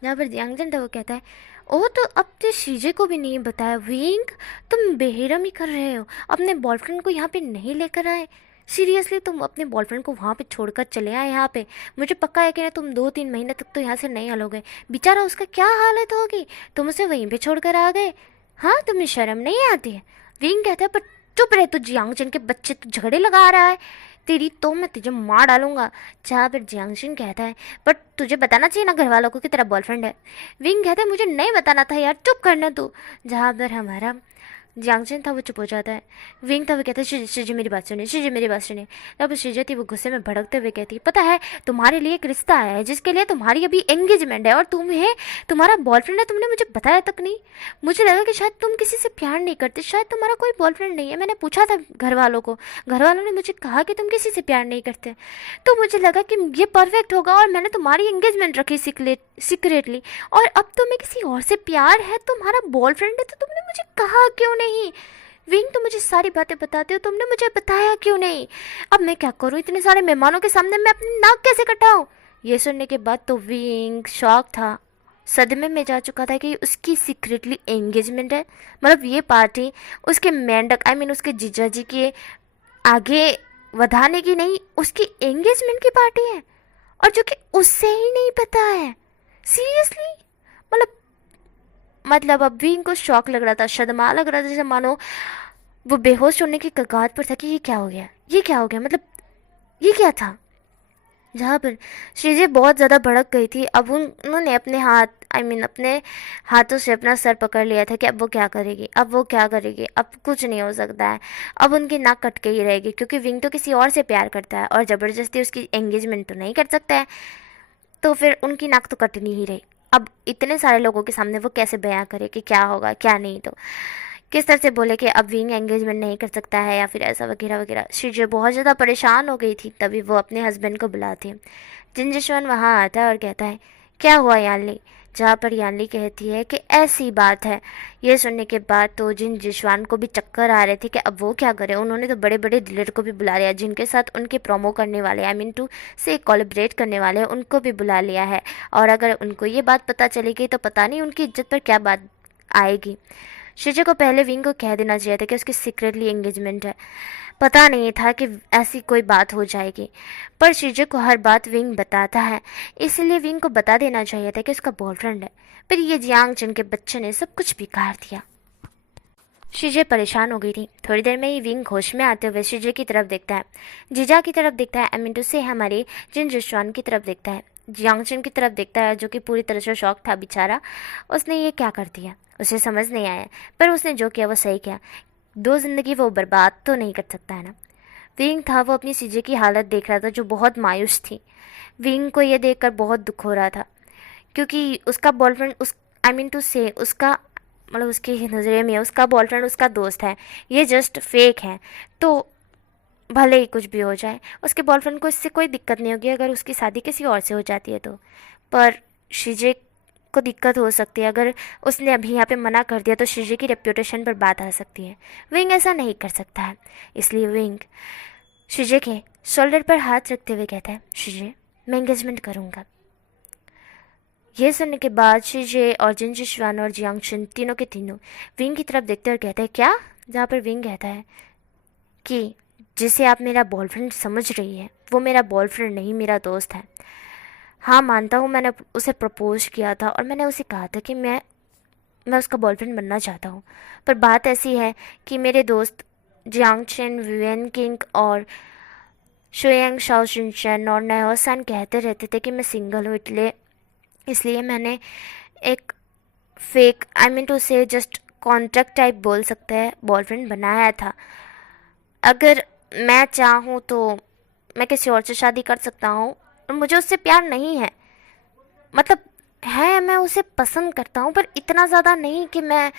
जहाँ पर जियांग चेन था वो कहता है ओह तो अब तो शीजे को भी नहीं बताया। विंग तुम बेरहमी कर रहे हो, अपने बॉयफ्रेंड को यहाँ पे नहीं लेकर आए? सीरियसली तुम अपने बॉयफ्रेंड को वहाँ पे छोड़कर चले आए यहाँ पे? मुझे पक्का है कि ना तुम 2-3 महीने तक तो यहाँ से नहीं हलोगे। बेचारा उसका क्या हालत होगी, तुम उसे वहीं पे छोड़कर आ गए। हाँ तुम्हें शर्म नहीं आती है? विंग कहता है पर चुप रहे तू जियांग चेन के बच्चे, तू झगड़े लगा रहा है, तेरी तो मैं तुझे मार डालूंगा। जहाँ पर जियांग चेन कहता है बट तुझे बताना चाहिए ना घर वालों को कि तेरा बॉयफ्रेंड है। विंग कहता है मुझे नहीं बताना था यार, चुप करना तू। जहाँ पर हमारा जियांग चेन था वो चुप हो जाता है। विंग था वो कहता है शीजी मेरी बात सुनिए, शीजी मेरी बात सुनिए। तब शीजी थी वो गुस्से में भड़कते हुए कहती है पता है तुम्हारे लिए एक रिश्ता आया है जिसके लिए तुम्हारी अभी एंगेजमेंट है और तुम्हें तुम्हारा बॉयफ्रेंड है, तुमने मुझे बताया तक नहीं। मुझे लगा कि शायद तुम किसी से प्यार नहीं करते, शायद तुम्हारा कोई बॉयफ्रेंड नहीं है। मैंने पूछा था घर वालों को, घर वालों ने मुझे कहा कि तुम किसी से प्यार नहीं करते, तो मुझे लगा कि ये परफेक्ट होगा और मैंने तुम्हारी एंगेजमेंट रखी सीक्रेटली, और अब तुम्हें किसी और से प्यार है, तुम्हारा बॉयफ्रेंड है, तो तुमने मुझे कहा क्यों नहीं? विंग तो मुझे सारी बातें बताते हो, तुमने मुझे बताया क्यों नहीं? अब मैं क्या करूं, इतने सारे मेहमानों के सामने मैं अपनी नाक कैसे कटाऊं? ये सुनने के बाद तो विंग शॉक था, सदमे में जा चुका था कि उसकी सीक्रेटली एंगेजमेंट है। मतलब ये पार्टी उसके मेंढक, आई मीन उसके जीजा जी के आगे ਵਧाने की नहीं, उसकी एंगेजमेंट की पार्टी है और जो कि उससे ही नहीं पता है। सीरियसली मतलब मतलब अब विंग को शौक लग रहा था, सदमा लग रहा था, जैसे मानो वो बेहोश होने की कगार पर था कि ये क्या हो गया, ये क्या हो गया, मतलब ये क्या था। जहाँ पर श्रीजय बहुत ज़्यादा भड़क गई थी। अब उन्होंने अपने हाथ अपने हाथों से अपना सर पकड़ लिया था कि अब वो क्या करेगी, अब वो क्या करेगी, अब कुछ नहीं हो सकता है। अब उनकी नाक कट के ही रहेगी, क्योंकि विंग तो किसी और से प्यार करता है और ज़बरदस्ती उसकी एंगेजमेंट तो नहीं कर सकता है, तो फिर उनकी नाक तो कटनी ही रही। अब इतने सारे लोगों के सामने वो कैसे बयां करे कि क्या होगा क्या नहीं, तो किस तरह से बोले कि अब विंग एंगेजमेंट नहीं कर सकता है या फिर ऐसा वगैरह वगैरह। श्रीजय बहुत ज़्यादा परेशान हो गई थी। तभी वो अपने हस्बैंड को बुलाती है। जिनजिश्वन वहाँ आता है और कहता है क्या हुआ यानली। जहाँ पर यानली कहती है कि ऐसी बात है। ये सुनने के बाद तो जिन जिशवान को भी चक्कर आ रहे थे कि अब वो क्या करे। उन्होंने तो बड़े बड़े डीलर को भी बुला लिया, जिनके साथ उनके प्रोमो करने वाले टू से कोलैबोरेट करने वाले, उनको भी बुला लिया है। और अगर उनको ये बात पता चली गई तो पता नहीं उनकी इज्जत पर क्या बात आएगी। शिजे को पहले विंग को कह देना चाहिए था कि उसकी सीक्रेटली एंगेजमेंट है। पता नहीं था कि ऐसी कोई बात हो जाएगी, पर शिजे को हर बात विंग बताता है, इसलिए विंग को बता देना चाहिए था कि उसका बॉयफ्रेंड है। पर ये जियांग चन के बच्चे ने सब कुछ बिगाड़ दिया। शिजे परेशान हो गई थी। थोड़ी देर में ही विंग होश में आते हुए शिजे की तरफ देखता है, जीजा की तरफ देखता है, टू से हमारे जिन जिश्वान की तरफ देखता है, जियांगचन की तरफ देखता है, जो कि पूरी तरह से शॉक था बेचारा। उसने ये क्या कर दिया उसे समझ नहीं आया, पर उसने जो किया वो सही किया। दो जिंदगी वो बर्बाद तो नहीं कर सकता है ना। विंग था, वो अपनी सीजे की हालत देख रहा था जो बहुत मायूस थी। विंग को यह देखकर बहुत दुख हो रहा था, क्योंकि उसका बॉयफ्रेंड उस टू से उसका मतलब उसकी नज़रे में उसका बॉयफ्रेंड उसका दोस्त है, ये जस्ट फेक है। तो भले ही कुछ भी हो जाए, उसके बॉयफ्रेंड को इससे कोई दिक्कत नहीं होगी अगर उसकी शादी किसी और से हो जाती है तो। पर शिजे को दिक्कत हो सकती है। अगर उसने अभी यहाँ पे मना कर दिया तो शिजे की रेप्यूटेशन पर बात आ सकती है। विंग ऐसा नहीं कर सकता है, इसलिए विंग शिजे के शोल्डर पर हाथ रखते हुए कहता है, शिजे मैं एंगेजमेंट करूँगा। यह सुनने के बाद शिजे और जिन जिशवान और जियांगचन तीनों के तीनों विंग की तरफ देखते और कहते हैं क्या। जहाँ पर विंग कहता है कि जिसे आप मेरा बॉयफ्रेंड समझ रही है वो मेरा बॉयफ्रेंड नहीं, मेरा दोस्त है। हाँ मानता हूँ, मैंने उसे प्रपोज किया था और मैंने उसे कहा था कि मैं उसका बॉयफ्रेंड बनना चाहता हूँ। पर बात ऐसी है कि मेरे दोस्त जियांगचन, विवियन किंग और शुएंग शाओशिनचन और नयोसान कहते रहते थे कि मैं सिंगल हूँ, इसलिए मैंने एक फेक टू से जस्ट कॉन्ट्रैक्ट टाइप बोल सकते हैं बॉयफ्रेंड बनाया था। अगर मैं चाहूँ तो मैं किसी और से शादी कर सकता हूँ और मुझे उससे प्यार नहीं है, मतलब है, मैं उसे पसंद करता हूँ पर इतना ज़्यादा नहीं कि मैं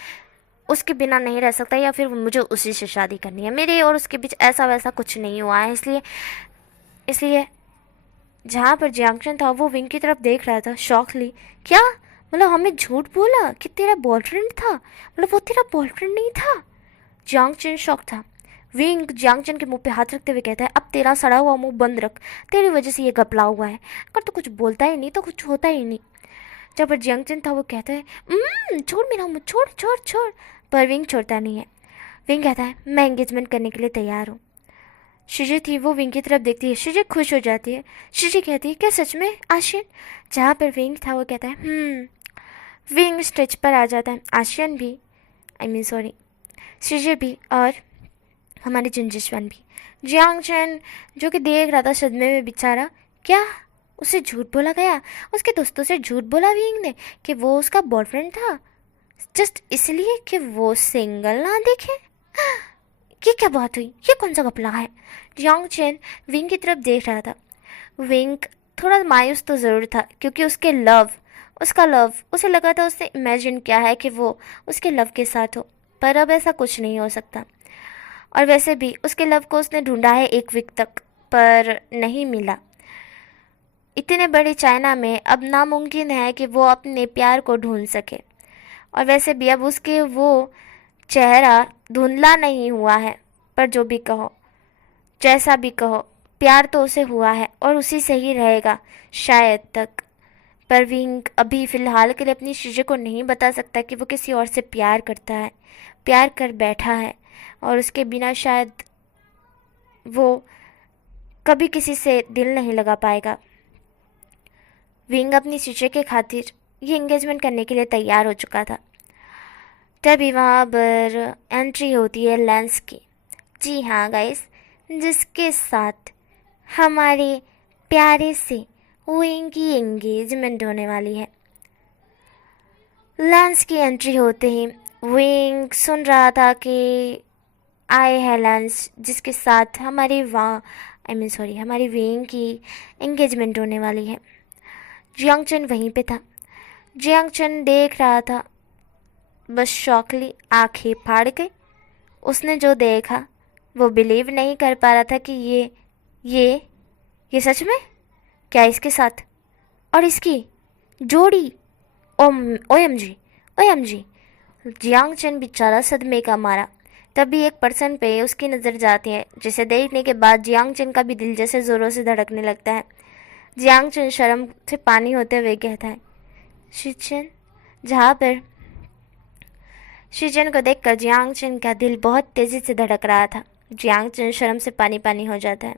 उसके बिना नहीं रह सकता या फिर मुझे उसी से शादी करनी है। मेरे और उसके बीच ऐसा वैसा कुछ नहीं हुआ है। इसलिए इसलिए जहाँ पर जियांगचन था वो विंग की तरफ देख रहा था शॉकली। क्या मतलब हमें झूठ बोला कि तेरा बॉयफ्रेंड था, मतलब वो तेरा बॉयफ्रेंड नहीं था। जियांगचन शॉक था। विंग जियांगचन के मुंह पे हाथ रखते हुए कहता है, अब तेरा सड़ा हुआ मुंह बंद रख, तेरी वजह से ये घपला हुआ है। अगर तो कुछ बोलता ही नहीं तो कुछ होता ही नहीं। जब पर जियांगचन था वो कहता है, छोड़ मेरा मुंह, छोड़ छोड़ छोड़। पर विंग छोड़ता नहीं है। विंग कहता है मैं एंगेजमेंट करने के लिए तैयार हूँ। शिजे थी, वो विंग की तरफ देखती है। शिजे खुश हो जाती है। शिजे कहती है क्या सच में आशियन। जहाँ पर विंग था वो कहता है विंग स्टेज पर आ जाता है। आशियन भी सॉरी शिजे भी और हमारे जिनजिश्वन भी। जियांगचन जो कि देख रहा था सदमे में बेचारा, क्या उसे झूठ बोला गया, उसके दोस्तों से झूठ बोला विंग ने कि वो उसका बॉयफ्रेंड था, जस्ट इसलिए कि वो सिंगल ना दिखे। ये क्या बात हुई, ये कौन सा घपला है। जियांगचन विंग की तरफ देख रहा था। विंग थोड़ा मायूस तो ज़रूर था, क्योंकि उसका लव उसे लगा था, उसने इमेजिन किया है कि वो उसके लव के साथ हो, पर अब ऐसा कुछ नहीं हो सकता। और वैसे भी उसके लव को उसने ढूंढा है 1 वीक तक, पर नहीं मिला। इतने बड़े चाइना में अब नामुमकिन है कि वो अपने प्यार को ढूंढ सके। और वैसे भी अब उसके वो चेहरा धुंधला नहीं हुआ है, पर जो भी कहो, जैसा भी कहो, प्यार तो उसे हुआ है और उसी से ही रहेगा शायद तक। पर विंग अभी फ़िलहाल के लिए अपनी चीज़ों को नहीं बता सकता कि वो किसी और से प्यार करता है, प्यार कर बैठा है, और उसके बिना शायद वो कभी किसी से दिल नहीं लगा पाएगा। विंग अपनी चीज़ों के खातिर ये एंगेजमेंट करने के लिए तैयार हो चुका था। तभी वहाँ पर एंट्री होती है लेंस की। जी हाँ गाइस, जिसके साथ हमारे प्यारे से विंग की एंगेजमेंट होने वाली है। लेंस की एंट्री होते ही विंग सुन रहा था कि आए है लेंस, जिसके साथ हमारी हमारी विंग की एंगेजमेंट होने वाली है। जियांग चन वहीं पे था। जियांग चन देख रहा था, बस शॉकली आंखें फाड़ गई। उसने जो देखा वो बिलीव नहीं कर पा रहा था कि ये ये सच में, क्या इसके साथ और इसकी जोड़ी। OMG OMG. जियांग चन बेचारा सदमे का मारा। तभी एक पर्सन पे उसकी नज़र जाती है, जिसे देखने के बाद जियांग चन का भी दिल जैसे ज़ोरों से धड़कने लगता है। जियांग चन शर्म से पानी होते हुए कहता है शिचन, जहाँ पर शिचन को देखकर जियांग चन का दिल बहुत तेज़ी से धड़क रहा था। जियांग चन शर्म से पानी पानी हो जाता है।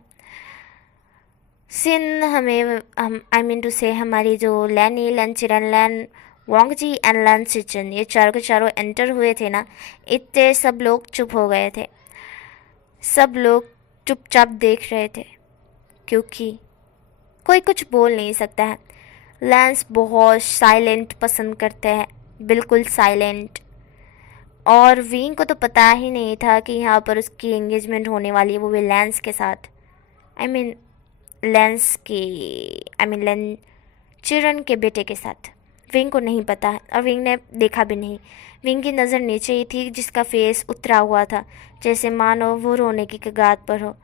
सिन हमें आई मीन टू से हमारी जो लैनी, लैन चिरन, लैन वांगजी एंड लैन सिचन, ये चारों के चारों एंटर हुए थे ना, इतने सब लोग चुप हो गए थे। सब लोग चुपचाप देख रहे थे, क्योंकि कोई कुछ बोल नहीं सकता है। लैंस बहुत साइलेंट पसंद करते हैं, बिल्कुल साइलेंट। और विंग को तो पता ही नहीं था कि यहाँ पर उसकी एंगेजमेंट होने वाली है, वो भी लैंस के साथ। आई मीन लेन चिरन के बेटे के साथ। विंग को नहीं पता है और विंग ने देखा भी नहीं। विंग की नज़र नीचे ही थी, जिसका फेस उतरा हुआ था, जैसे मानो वो रोने की कगार पर हो।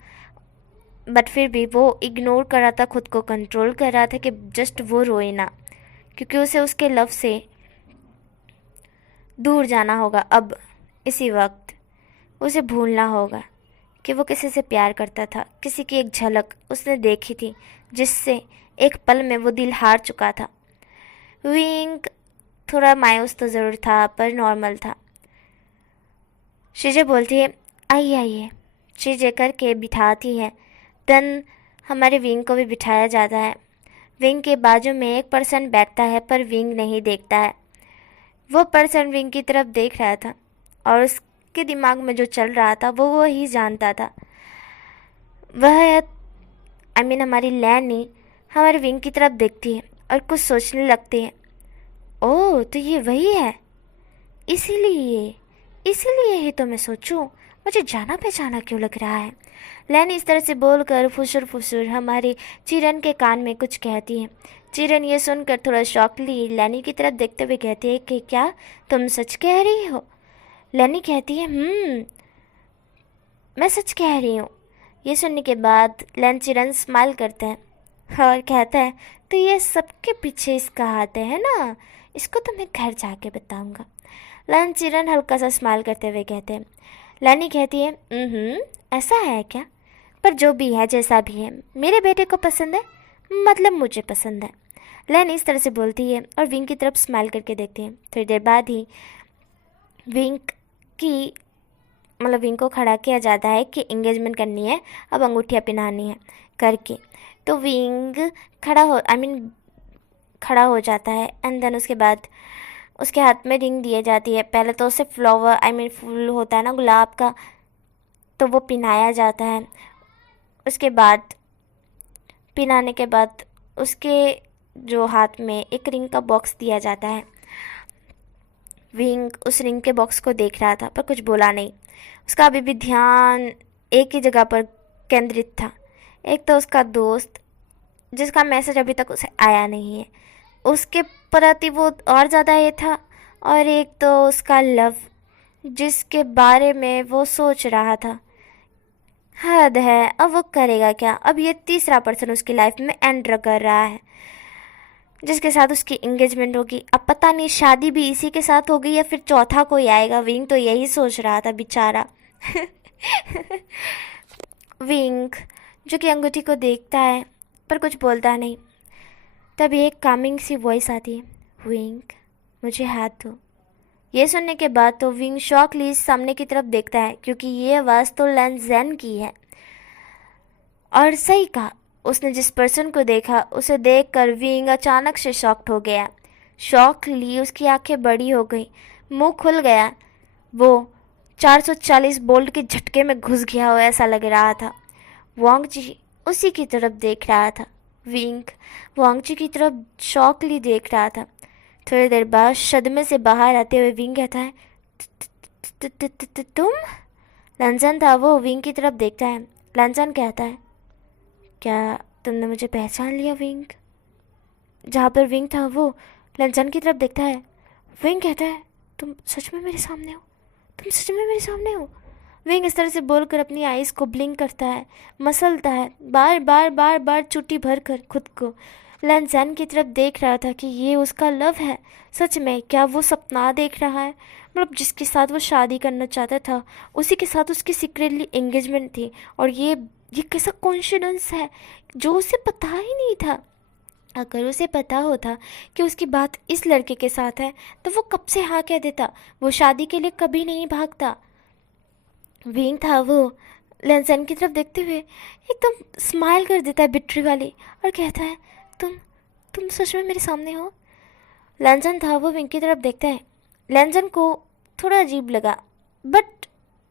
बट फिर भी वो इग्नोर कर रहा था, खुद को कंट्रोल कर रहा था कि जस्ट वो रोए ना, क्योंकि उसे उसके लव से दूर जाना होगा। अब इसी वक्त उसे भूलना होगा कि वो किसी से प्यार करता था। किसी की एक झलक उसने देखी थी, जिससे एक पल में वो दिल हार चुका था। विंग थोड़ा मायूस तो ज़रूर था, पर नॉर्मल था। शीजे बोलती है आइए आइए, शीजे करके बिठाती है। देन हमारे विंग को भी बिठाया जाता है। विंग के बाजू में एक पर्सन बैठता है, पर विंग नहीं देखता है। वो पर्सन विंग की तरफ देख रहा था, और उसके दिमाग में जो चल रहा था वो ही जानता था। वह हमारी लैनी हमारे विंग की तरफ देखती है और कुछ सोचने लगती है। ओह, तो ये वही है, इसीलिए ही तो मैं सोचूं मुझे जाना पहचाना क्यों लग रहा है। लैनी इस तरह से बोलकर फुसुर फुसुर हमारे चिरन के कान में कुछ कहती है। चिरन ये सुनकर थोड़ा शॉकली लैनी की तरफ देखते हुए कहती है कि क्या तुम सच कह रही हो। लैनी कहती है मैं सच कह रही हूँ। ये सुनने के बाद लैन चिरन स्माइल करते हैं और कहता है तो ये सबके पीछे इसका हाथ है ना, इसको तो मैं घर जाके बताऊंगा। लैन चिरन हल्का सा स्माइल करते हुए कहते हैं। लैनी कहती है ऐसा है क्या, पर जो भी है जैसा भी है मेरे बेटे को पसंद है, मतलब मुझे पसंद है। लैनी इस तरह से बोलती है और विंग की तरफ स्माइल करके देखती है। थोड़ी देर बाद ही विंग को खड़ा किया जाता है कि एंगेजमेंट करनी है, अब अंगूठियाँ पहनानी है करके। तो विंग खड़ा हो जाता है एंड देन उसके बाद उसके हाथ में रिंग दी जाती है। पहले तो उसे फ्लावर फूल होता है ना गुलाब का, तो वो पहनाया जाता है। उसके बाद पहनाने के बाद उसके जो हाथ में एक रिंग का बॉक्स दिया जाता है। विंग उस रिंग के बॉक्स को देख रहा था, पर कुछ बोला नहीं। उसका अभी भी ध्यान एक ही जगह पर केंद्रित था। एक तो उसका दोस्त, जिसका मैसेज अभी तक उसे आया नहीं है, उसके प्रति वो और ज़्यादा ये था, और एक तो उसका लव, जिसके बारे में वो सोच रहा था। हद है, अब वो करेगा क्या। अब ये तीसरा पर्सन उसकी लाइफ में एंटर कर रहा है, जिसके साथ उसकी एंगेजमेंट होगी। अब पता नहीं शादी भी इसी के साथ होगी या फिर चौथा कोई आएगा। विंग तो यही सोच रहा था बेचारा। विंग जो कि अंगूठी को देखता है पर कुछ बोलता नहीं। तभी एक कामिंग सी वॉइस आती है, विंग मुझे हाथ दो। ये सुनने के बाद तो विंग शॉकली सामने की तरफ देखता है, क्योंकि ये आवाज़ तो लैन ज़ेन की है। और सही कहा, उसने जिस पर्सन को देखा उसे देखकर विंग अचानक से शॉक्ड हो गया। शॉकली उसकी आंखें बड़ी हो गई, मुंह खुल गया, वो 440 बोल्ट के झटके में घुस गया हो ऐसा लग रहा था। वांग जी उसी की तरफ देख रहा था। विंग वांग जी की तरफ शॉकली देख रहा था। थोड़ी देर बाद सदमे से बाहर आते हुए विंग कहता है, तुम? लंजन था वो विंग की तरफ देखता है। लंजन कहता है, क्या तुमने मुझे पहचान लिया विंग? जहाँ पर विंग था वो लंजन की तरफ देखता है। विंग कहता है, तुम सच में मेरे सामने हो? तुम सच में मेरे सामने हो? विंग इस तरह से बोलकर अपनी आइज़ को ब्लिंक करता है, मसलता है, बार बार बार बार चुट्टी भर कर खुद को लंजन की तरफ देख रहा था कि ये उसका लव है। सच में क्या वो सपना देख रहा है? मतलब जिसके साथ वो शादी करना चाहता था उसी के साथ उसकी सीक्रेटली एंगेजमेंट थी, और ये कैसा कॉन्फिडेंस है जो उसे पता ही नहीं था। अगर उसे पता होता कि उसकी बात इस लड़के के साथ है तो वो कब से हाँ कह देता, वो शादी के लिए कभी नहीं भागता। विंग था वो लंजन की तरफ देखते हुए एकदम स्माइल कर देता है बिट्री वाली, और कहता है, तुम सच में मेरे सामने हो? लंजन था वो विंग की तरफ देखता है। लंजन को थोड़ा अजीब लगा, बट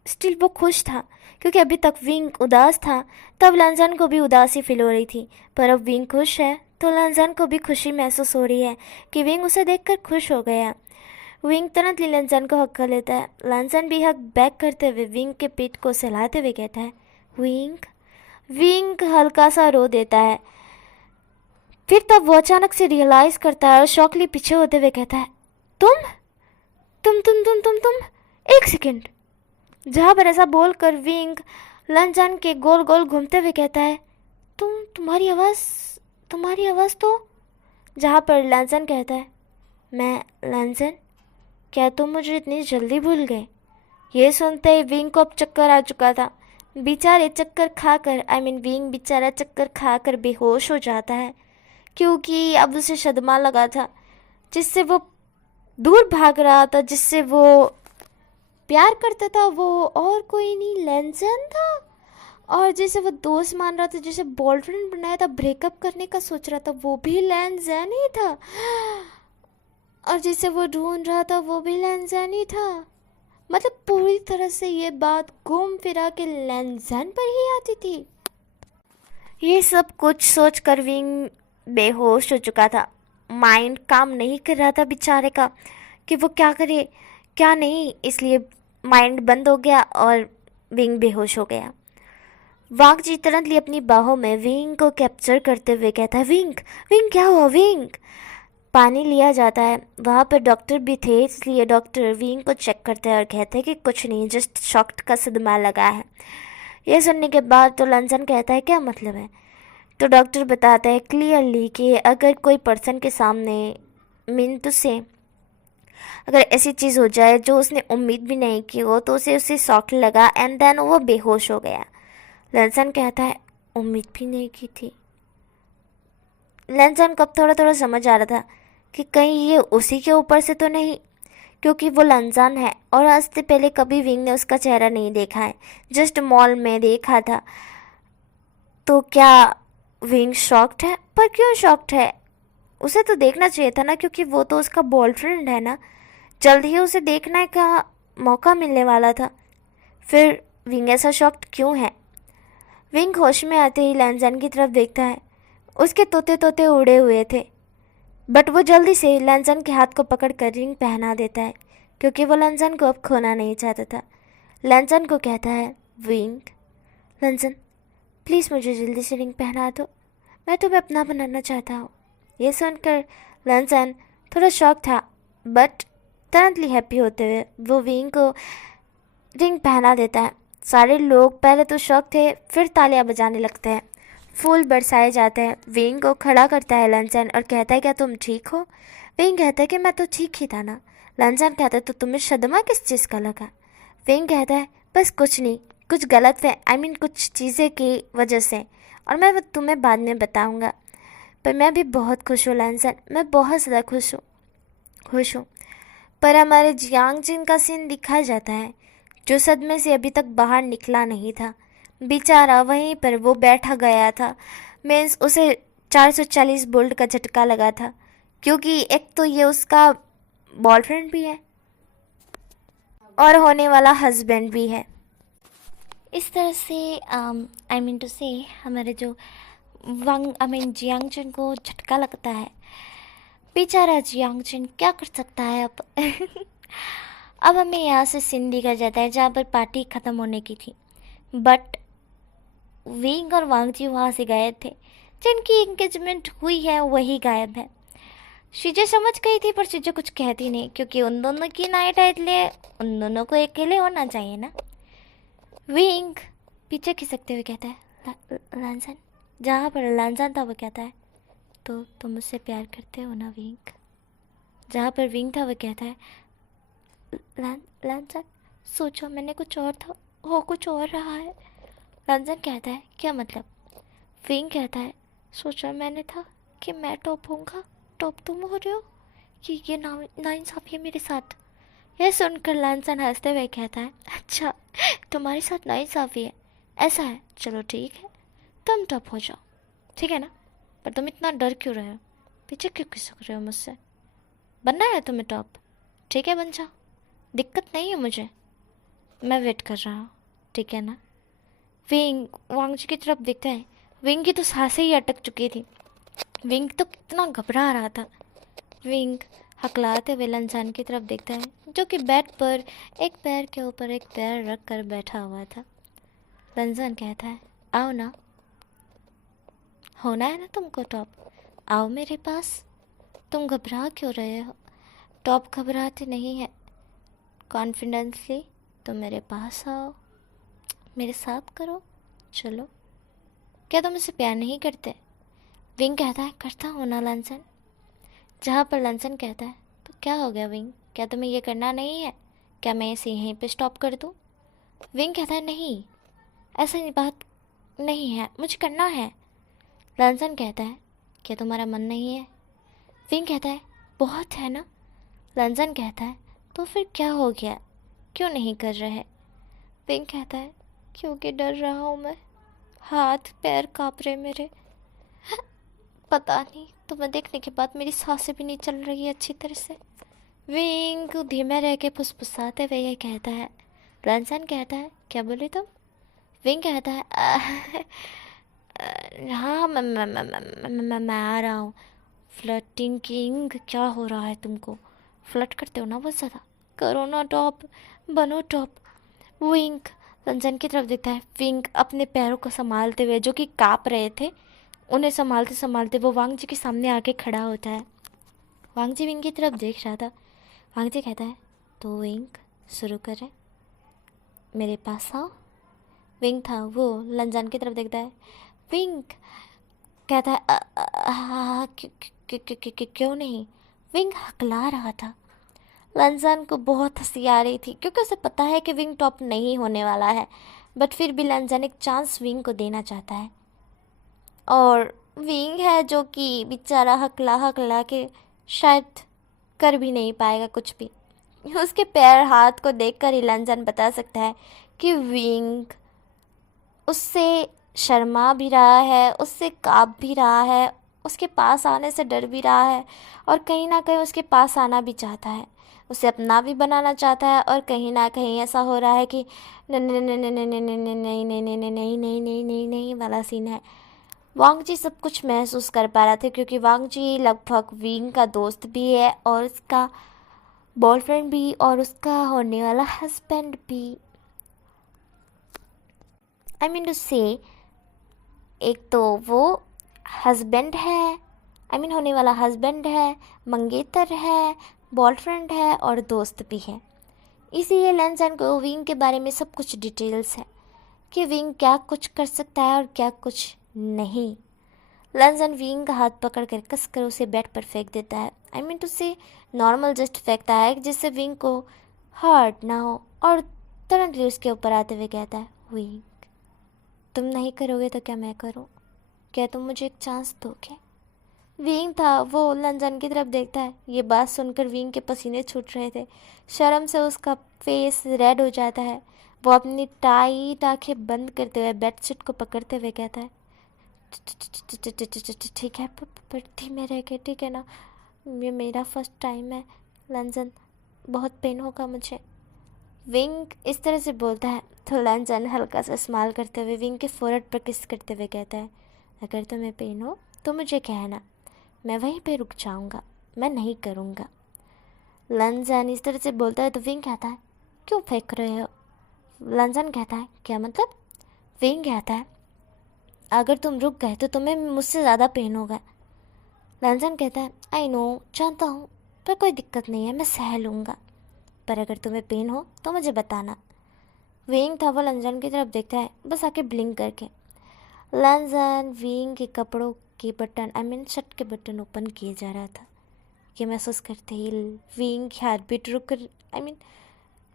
स्टिल वो खुश था, क्योंकि अभी तक विंग उदास था तब लंजन को भी उदासी फील हो रही थी, पर अब विंग खुश है तो लंजन को भी खुशी महसूस हो रही है कि विंग उसे देखकर खुश हो गया। विंग तुरंत लंजन को हक कर लेता है। लंजन भी हक बैक करते हुए विंग के पीठ को सहलाते हुए कहता है, विंग। विंग हल्का सा रो देता है। फिर तब वो अचानक से रियलाइज करता है और शॉकली पीछे होते हुए कहता है, तुम तुम एक सेकेंड। जहाँ पर ऐसा बोलकर विंग लंजन के गोल गोल घूमते हुए कहता है, तुम्हारी आवाज़ तो। जहाँ पर लंजन कहता है, मैं लंजन, क्या तुम मुझे इतनी जल्दी भूल गए? ये सुनते ही विंग को अब चक्कर आ चुका था। बेचारे चक्कर खाकर विंग बेचारा चक्कर खाकर बेहोश हो जाता है, क्योंकि अब उसे सदमा लगा था। जिससे वो दूर भाग रहा था, जिससे वो प्यार करता था, वो और कोई नहीं लंजन था। और जिसे वो दोस्त मान रहा था, जिसे बॉयफ्रेंड बनाया था, ब्रेकअप करने का सोच रहा था, वो भी लंजन ही था। और जिसे वो ढूंढ रहा था वो भी लंजन ही था। मतलब पूरी तरह से ये बात घूम फिरा के लंजन पर ही आती थी। ये सब कुछ सोच कर विंग बेहोश हो चुका था। माइंड काम नहीं कर रहा था बेचारे का कि वो क्या करे क्या नहीं, इसलिए माइंड बंद हो गया और विंग बेहोश हो गया। वांग जी तुरंत अपनी बाहों में विंग को कैप्चर करते हुए कहता है, विंग विंग क्या हुआ विंग? पानी लिया जाता है। वहाँ पर डॉक्टर भी थे, इसलिए डॉक्टर विंग को चेक करते हैं और कहते हैं कि कुछ नहीं, जस्ट शॉक का सदमा लगा है। ये सुनने के बाद तो लंजन कहता है, क्या मतलब है? तो डॉक्टर बताता है क्लियरली कि अगर कोई पर्सन के सामने मिनट से अगर ऐसी चीज़ हो जाए जो उसने उम्मीद भी नहीं की हो तो उसे शॉक लगा एंड देन वो बेहोश हो गया। लंजन कहता है, उम्मीद भी नहीं की थी। लंजन को अब थोड़ा थोड़ा समझ आ रहा था कि कहीं ये उसी के ऊपर से तो नहीं, क्योंकि वो लंजन है और आज से पहले कभी विंग ने उसका चेहरा नहीं देखा है, जस्ट मॉल में देखा था। तो क्या विंग शॉक्ड है? पर क्यों शॉक्ड है? उसे तो देखना चाहिए था ना, क्योंकि वो तो उसका बॉयफ्रेंड है ना, जल्द ही उसे देखने का मौका मिलने वाला था। फिर विंग ऐसा शॉक्ड क्यों है? विंग होश में आते ही लंजन की तरफ देखता है। उसके तोते तोते उड़े हुए थे, बट वो जल्दी से लंजन के हाथ को पकड़कर रिंग पहना देता है, क्योंकि वो लंजन को अब खोना नहीं चाहता था। लंजन को कहता है, विंग लंजन प्लीज़ मुझे जल्दी से रिंग पहना दो, मैं तुम्हें अपना बनाना चाहता हूँ। ये सुनकर लंजन थोड़ा शॉक था, बट तुरंतली हैप्पी होते हुए वो विंग को रिंग पहना देता है। सारे लोग पहले तो शॉक थे, फिर तालियां बजाने लगते हैं, फूल बरसाए जाते हैं। विंग को खड़ा करता है लंजन और कहता है, क्या तुम ठीक हो? विंग कहता है कि मैं तो ठीक ही था ना। लंजन कहता है, तो तुम्हें सदमा किस चीज़ का लगा? विंग कहता है, बस कुछ नहीं, कुछ गलत है, कुछ चीज़ें की वजह से, और मैं वो तुम्हें बाद में बताऊंगा। पर मैं भी बहुत खुश हूँ लंजन, मैं बहुत ज़्यादा खुश हूँ। पर हमारे जियांग जिन का सीन दिखाया जाता है, जो सदमे से अभी तक बाहर निकला नहीं था। बेचारा वहीं पर वो बैठा गया था। मीन्स उसे 440 बोल्ट का झटका लगा था, क्योंकि एक तो ये उसका बॉयफ्रेंड भी है। और होने वाला हस्बैंड भी है। इस तरह से आई मीन टू से हमारे जो जियांगचन को झटका लगता है। बेचारा जियांगचन क्या कर सकता है अब। अब हमें यहाँ से सीन दिखा जाता है जहाँ पर पार्टी ख़त्म होने की थी, बट विंग और वांगजी वहाँ से गायब थे। जिनकी एंगेजमेंट हुई है वही गायब है। शीजे समझ गई थी पर शीजे कुछ कहती नहीं, क्योंकि उन दोनों की नाइट है, इसलिए उन दोनों को अकेले होना चाहिए ना। विंग पीछे खिसकते हुए कहता है, लांसन, जहाँ पर लांसन था वो कहता है, तो तुम मुझसे प्यार करते हो ना विंग। जहाँ पर विंग था वो कहता है, लांसन, सोचो मैंने कुछ और था, हो कुछ और रहा है। लांसन कहता है, क्या मतलब? विंग कहता है, सोचा मैंने था कि मैं टॉप होऊंगा, टॉप तुम हो रहे हो, कि ये नाइंसाफ़ी है मेरे साथ। यह सुनकर लांसन हंसते हुए कहता है, अच्छा तुम्हारे साथ नाइंसाफ़ी है, ऐसा है, चलो ठीक है, तुम टॉप हो जाओ, ठीक है ना। पर तुम इतना डर क्यों रहे हो, पीछे क्यों खिसक रहे हो मुझसे? बनना है तुम्हें टॉप, ठीक है बन जाओ, दिक्कत नहीं है मुझे, मैं वेट कर रहा हूँ, ठीक है ना। विंग वांगजी की तरफ देखता है। विंग की तो सांसें ही अटक चुकी थी। विंग तो कितना घबरा रहा था। विंग हकलाते हुए लांसन की तरफ देखता है, जो कि बेड पर एक पैर के ऊपर एक पैर रख कर बैठा हुआ था। लांसन कहता है, आओ ना, होना है ना तुमको टॉप, आओ मेरे पास। तुम घबरा क्यों रहे हो? टॉप घबराते नहीं है, कॉन्फिडेंसली तुम मेरे पास आओ, मेरे साथ करो, चलो। क्या तुम मुझसे प्यार नहीं करते? विंग कहता है, करता हूँ ना लांसन। जहाँ पर लांसन कहता है, तो क्या हो गया विंग, क्या तुम्हें ये करना नहीं है? क्या मैं इसे यहीं पे स्टॉप कर दूँ? विंग कहता है, नहीं, ऐसा बात नहीं है, मुझे करना है। लांसन कहता है, क्या तुम्हारा मन नहीं है? विंग कहता है, बहुत है ना। लांसन कहता है, तो फिर क्या हो गया, क्यों नहीं कर रहे? विंग कहता है, क्योंकि डर रहा हूँ मैं, हाथ पैर काँप रहे मेरे, पता नहीं, तुम्हें देखने के बाद मेरी सांसें भी नहीं चल रही है अच्छी तरह से। विंग धीमे रह के फुसफुसाते हुए ये कहता है। लांसन कहता है, क्या बोले तुम? विंग कहता है, हाँ मैं आ रहा हूँ। फ्लर्टिंग किंग, क्या हो रहा है तुमको? फ्लर्ट करते हो ना बहुत ज़्यादा, करो ना टॉप, बनो टॉप। विंग लांसन की तरफ देखता है। विंग अपने पैरों को संभालते हुए, जो कि काँप रहे थे, उन्हें संभालते संभालते वो वांगजी के सामने आके खड़ा होता है। वांगजी विंग की तरफ देख रहा था। वांगजी कहता है, तो विंग शुरू करें, मेरे पास आओ। विंग था वो लांसन की तरफ देखता है। विंग कहता है, क्यों नहीं? विंग हकला रहा था। लांसन को बहुत हंसी आ रही थी, क्योंकि उसे पता है कि विंग टॉप नहीं होने वाला है, बट फिर भी लांसन एक चांस विंग को देना चाहता है। और विंग है जो कि बेचारा हकला हकला के शायद कर भी नहीं पाएगा कुछ भी। उसके पैर हाथ को देखकर ही लांसन बता सकता है कि विंग उससे शर्मा भी रहा है, उससे काँप भी रहा है, उसके पास आने से डर भी रहा है, और कहीं ना कहीं उसके पास आना भी चाहता है, उसे अपना भी बनाना चाहता है। और कहीं ना कहीं ऐसा हो रहा है कि नहीं नहीं नहीं नहीं नहीं नहीं नहीं नहीं नहीं नहीं नहीं नहीं नहीं नहीं नहीं वाला सीन है। वांगजी सब कुछ महसूस कर पा रहा था, क्योंकि वांगजी लगभग विंग का दोस्त भी है, और उसका बॉयफ्रेंड भी, और उसका होने वाला हस्बैंड भी। आई मीन टू से, एक तो वो हस्बैंड है, आई मीन होने वाला हस्बैंड है, मंगेतर है, बॉयफ्रेंड है, और दोस्त भी है। इसीलिए लांसन को विंग के बारे में सब कुछ डिटेल्स है कि विंग क्या कुछ कर सकता है और क्या कुछ नहीं। लांसन विंग का हाथ पकड़ कर कस कर उसे बेड पर फेंक देता है। आई मीन टू से नॉर्मल जस्ट फेंकता है, जिससे विंग को हर्ट ना हो, और तुरंतली उसके ऊपर आते हुए कहता है, विंग तुम नहीं करोगे तो क्या मैं करूं? क्या तुम मुझे एक चांस दोगे? विंग था वो लांसन की तरफ देखता है। ये बात सुनकर विंग के पसीने छूट रहे थे, शर्म से उसका फेस रेड हो जाता है। वो अपनी टाइट आंखें बंद करते हुए बेडशीट को पकड़ते हुए कहता है, ठीक है, पर धीमे रह के, ठीक है ना, ये मेरा फर्स्ट टाइम है लांसन, बहुत पेन होगा मुझे। विंग इस तरह से बोलता है तो लंजन हल्का सा स्माइल करते हुए विंग के फोrehead पर किस करते हुए कहता है, अगर तुम्हें पेन हो तो मुझे कहना, मैं वहीं पे रुक जाऊंगा, मैं नहीं करूंगा। लंजन इस तरह से बोलता है तो विंग कहता है, क्यों फेंक रहे हो? लंजन कहता है, क्या मतलब? विंग कहता है, अगर तुम रुक गए तो तुम्हें मुझसे ज़्यादा पेन होगा। लंजन कहता है, आई नो, जानता हूँ, पर कोई दिक्कत नहीं है, मैं सह लूँगा, पर अगर तुम्हें पेन हो तो मुझे बताना। विंग था वो लंजन की तरफ देखता है, बस आके ब्लिंक करके। लंजन विंग के कपड़ों के बटन शर्ट के बटन ओपन किए जा रहा था। ये महसूस करते ही विंग की हार्ट बीट रुक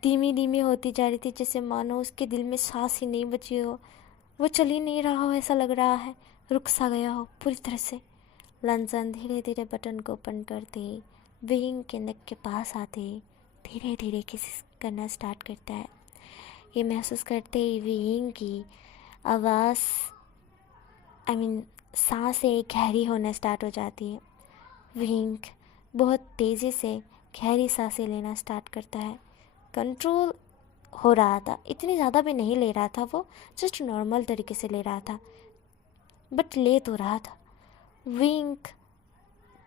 धीमी धीमी होती जा रही थी, जैसे मानो उसके दिल में सांस ही नहीं बची हो, वो चल ही नहीं रहा हो, ऐसा लग रहा है रुक सा गया हो पूरी तरह से। लंजन धीरे धीरे बटन को ओपन करते ही विंग के नेक के पास आते ही धीरे धीरे किस करना स्टार्ट करता है। ये महसूस करते ही विंग की आवाज़ सांसें गहरी होना स्टार्ट हो जाती है। विंग बहुत तेज़ी से गहरी सांसें लेना स्टार्ट करता है। कंट्रोल हो रहा था, इतनी ज़्यादा भी नहीं ले रहा था, वो जस्ट नॉर्मल तरीके से ले रहा था, बट ले तो रहा था। विंग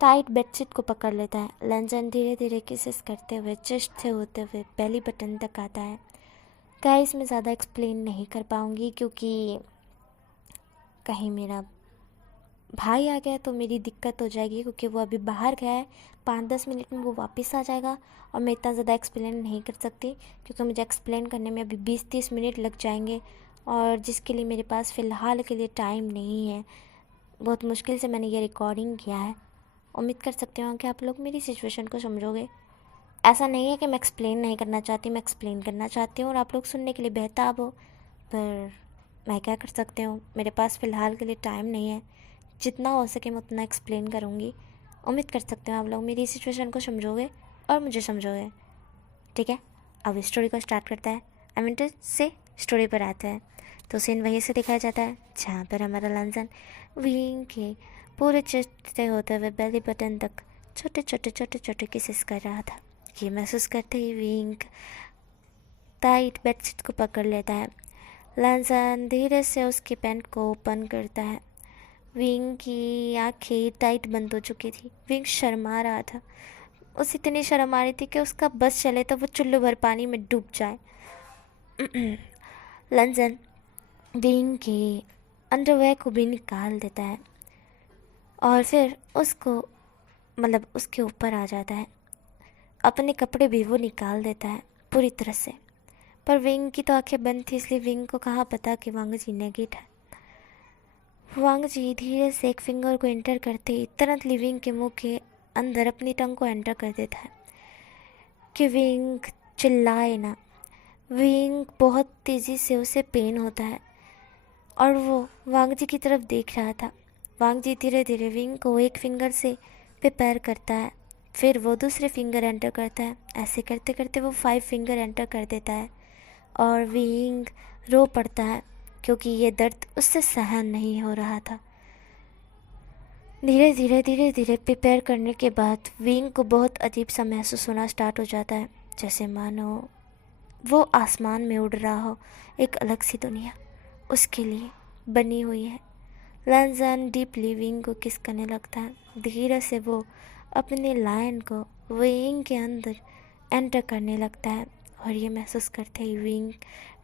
टाइट बेडशीट को पकड़ लेता है। लंजन धीरे धीरे किसेस करते हुए चेस्ट से होते हुए बेली बटन तक आता है। गाइस, मैं ज़्यादा एक्सप्लेन नहीं कर पाऊँगी क्योंकि कहीं मेरा भाई आ गया तो मेरी दिक्कत हो जाएगी, क्योंकि वो अभी बाहर गया है, 5-10 मिनट में वो वापस आ जाएगा और मैं इतना ज़्यादा एक्सप्लेन नहीं कर सकती क्योंकि मुझे एक्सप्लेन करने में अभी 20-30 मिनट लग जाएंगे और जिसके लिए मेरे पास फ़िलहाल के लिए टाइम नहीं है। बहुत मुश्किल से मैंने ये रिकॉर्डिंग किया है। उम्मीद कर सकती हूँ कि आप लोग मेरी सिचुएशन को समझोगे। ऐसा नहीं है कि मैं एक्सप्लेन नहीं करना चाहती, मैं एक्सप्लेन करना चाहती हूँ और आप लोग सुनने के लिए बेताब हो, पर मैं क्या कर सकती हूँ, मेरे पास फ़िलहाल के लिए टाइम नहीं है। जितना हो सके मैं उतना एक्सप्लेन करूँगी। उम्मीद कर सकते हो आप लोग मेरी सिचुएशन को समझोगे और मुझे समझोगे। ठीक है, अब स्टोरी को स्टार्ट करता है। टू से स्टोरी पर आता है तो सीन वहीं से दिखाया जाता है जहाँ पर हमारा लंजन विंग के पूरे चेस्ट से होते हुए बेली बटन तक छोटे छोटे छोटे छोटे किसेस कर रहा था। ये महसूस करते ही विंग टाइट बेडशीट को पकड़ लेता है। लंजन धीरे से उसके पैंट को ओपन करता है। विंग की आंखें टाइट बंद हो चुकी थी। विंग शर्मा रहा था, उसे इतनी शर्म आ रही थी कि उसका बस चले तो वो चुल्लू भर पानी में डूब जाए। लंजन विंग के अंडरवेयर को भी निकाल देता है और फिर उसको उसके ऊपर आ जाता है। अपने कपड़े भी वो निकाल देता है पूरी तरह से, पर विंग की तो आंखें बंद थी, इसलिए विंग को कहाँ पता कि वांग जी नेगेट है। वांग जी धीरे से एक फिंगर को एंटर करते ही तुरंत विंग के मुंह के अंदर अपनी टंग को एंटर कर देता है कि विंग चिल्लाए ना। विंग बहुत तेज़ी से उसे पेन होता है और वो वांग जी की तरफ देख रहा था। वांग जी धीरे धीरे विंग को एक फिंगर से प्रिपेयर करता है, फिर वो दूसरे फिंगर एंटर करता है। ऐसे करते करते वो 5 फिंगर एंटर कर देता है और विंग रो पड़ता है क्योंकि ये दर्द उससे सहन नहीं हो रहा था। धीरे धीरे प्रिपेयर करने के बाद विंग को बहुत अजीब सा महसूस होना स्टार्ट हो जाता है, जैसे मानो वो आसमान में उड़ रहा हो, एक अलग सी दुनिया उसके लिए बनी हुई है। लंजन डीपली विंग को किस करने लगता है। धीरे से वो अपने लायन को विंग के अंदर एंटर करने लगता है और ये महसूस करते ही विंग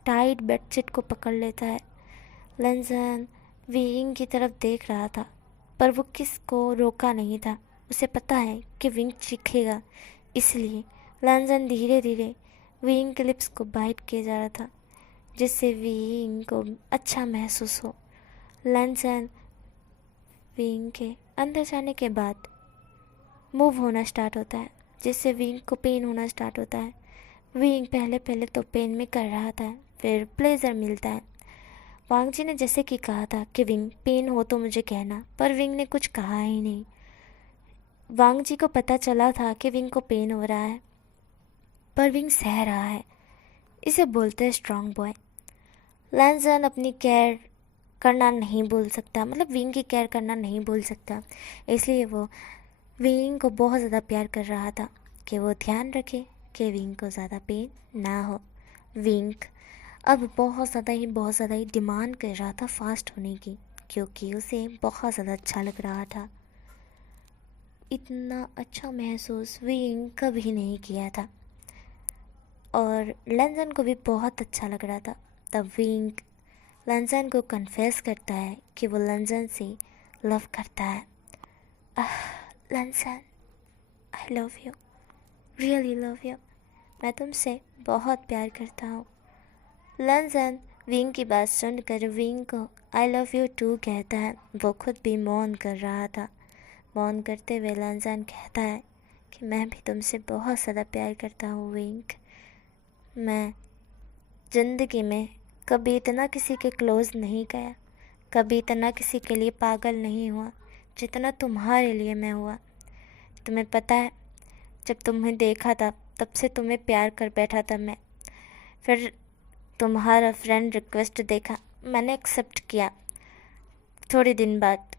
टाइट बेडशीट को पकड़ लेता है। लंजन विंग की तरफ देख रहा था पर वो किस को रोका नहीं था, उसे पता है कि विंग चीखेगा, इसलिए लंजन धीरे धीरे विंग के लिप्स को बाइट किया जा रहा था जिससे विंग को अच्छा महसूस हो। लंजन विंग के अंदर जाने के बाद मूव होना स्टार्ट होता है जिससे विंग को पेन होना स्टार्ट होता है। विंग पहले पहले तो पेन में कर रहा था, फिर प्लेजर मिलता है। वांग जी ने जैसे कि कहा था कि विंग पेन हो तो मुझे कहना, पर विंग ने कुछ कहा ही नहीं। वांग जी को पता चला था कि विंग को पेन हो रहा है पर विंग सह रहा है, इसे बोलते हैं स्ट्रॉन्ग बॉय। लंजन अपनी केयर करना नहीं भूल सकता, विंग की केयर करना नहीं भूल सकता, इसलिए वो विंग को बहुत ज़्यादा प्यार कर रहा था कि वो ध्यान रखे कि विंग को ज़्यादा पेन ना हो। विंक अब बहुत ज़्यादा ही डिमांड कर रहा था फास्ट होने की, क्योंकि उसे बहुत ज़्यादा अच्छा लग रहा था। इतना अच्छा महसूस विंक कभी नहीं किया था, और लंजन को भी बहुत अच्छा लग रहा था। तब विंक लंजन को कन्फेस करता है कि वो लंजन से लव करता है। लंजन, I love you, really love you, मैं तुमसे बहुत प्यार करता हूँ। लंजन विंग की बात सुनकर विंग को आई लव यू टू कहता है। वो खुद भी मौन कर रहा था। मौन करते हुए लंजन कहता है कि मैं भी तुमसे बहुत ज़्यादा प्यार करता हूँ विंग। मैं ज़िंदगी में कभी इतना किसी के क्लोज़ नहीं गया, कभी इतना किसी के लिए पागल नहीं हुआ जितना तुम्हारे लिए मैं हुआ। तुम्हें पता है, जब तुम्हें देखा था तब से तुम्हें प्यार कर बैठा था मैं। फिर तुम्हारा फ्रेंड रिक्वेस्ट देखा, मैंने एक्सेप्ट किया। थोड़े दिन बाद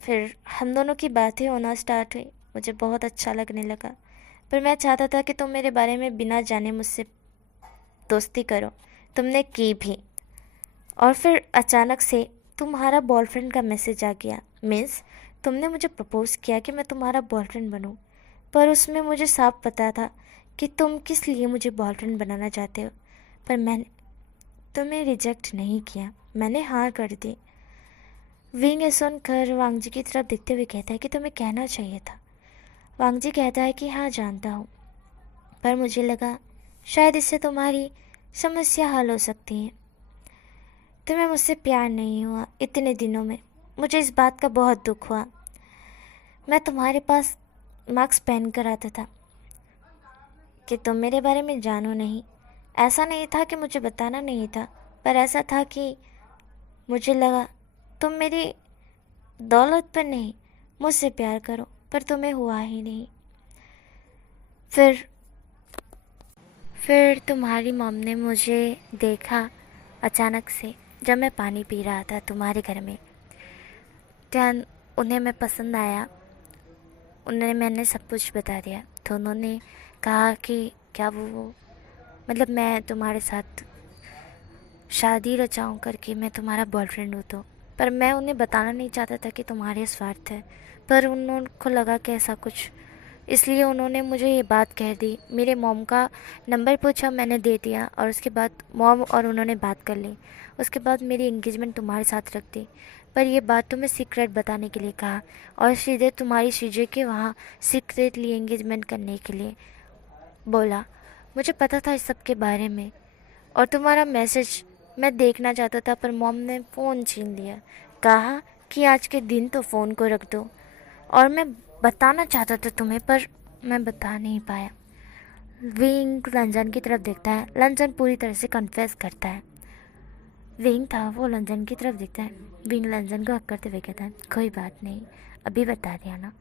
फिर हम दोनों की बातें होना स्टार्ट हुई। मुझे बहुत अच्छा लगने लगा, पर मैं चाहता था कि तुम मेरे बारे में बिना जाने मुझसे दोस्ती करो। तुमने की भी। और फिर अचानक से तुम्हारा बॉयफ्रेंड का मैसेज आ गया। मीन्स तुमने मुझे प्रपोज़ किया कि मैं तुम्हारा बॉयफ्रेंड बनूं, पर उसमें मुझे साफ पता था कि तुम किस लिए मुझे बॉयफ्रेंड बनाना चाहते हो। पर मैंने तुम्हें रिजेक्ट नहीं किया, मैंने हाँ कर दी। विंग ये सुनकर वांगजी की तरफ देखते हुए कहता है कि तुम्हें कहना चाहिए था। वांगजी कहता है कि हाँ जानता हूँ, पर मुझे लगा शायद इससे तुम्हारी समस्या हल हो सकती है। तुम्हें मुझसे प्यार नहीं हुआ इतने दिनों में, मुझे इस बात का बहुत दुख हुआ। मैं तुम्हारे पास मार्क्स पहन कर आता था कि तुम मेरे बारे में जानो नहीं। ऐसा नहीं था कि मुझे बताना नहीं था, पर ऐसा था कि मुझे लगा तुम मेरी दौलत पर नहीं मुझसे प्यार करो, पर तुम्हें हुआ ही नहीं। फिर तुम्हारी मॉम ने मुझे देखा अचानक से जब मैं पानी पी रहा था तुम्हारे घर में। ध्यान उन्हें मैं पसंद आया, उन्हें मैंने सब कुछ बता दिया। तो उन्होंने कहा कि क्या वो मतलब मैं तुम्हारे साथ शादी रचाऊं करके मैं तुम्हारा बॉयफ्रेंड हूँ। तो पर मैं उन्हें बताना नहीं चाहता था कि तुम्हारे स्वार्थ है, पर उनको लगा कि ऐसा कुछ, इसलिए उन्होंने मुझे ये बात कह दी। मेरे मॉम का नंबर पूछा, मैंने दे दिया, और उसके बाद मॉम और उन्होंने बात कर ली। उसके बाद मेरी एंगेजमेंट तुम्हारे साथ रख दी, पर ये बात तुम्हें सीक्रेट बताने के लिए कहा, और सीधे तुम्हारी सीजे के वहाँ सीक्रेटली एंगेजमेंट करने के लिए बोला। मुझे पता था इस सब के बारे में, और तुम्हारा मैसेज मैं देखना चाहता था, पर मॉम ने फ़ोन छीन लिया। कहा कि आज के दिन तो फ़ोन को रख दो, और मैं बताना चाहता था तुम्हें, पर मैं बता नहीं पाया। विंग लंजन की तरफ देखता है। लंजन पूरी तरह से कन्फेस करता है। विंग था वो लंजन की तरफ देखता है। विंग लंजन को हक करते हुए कहता है, कोई बात नहीं, अभी बता दिया ना।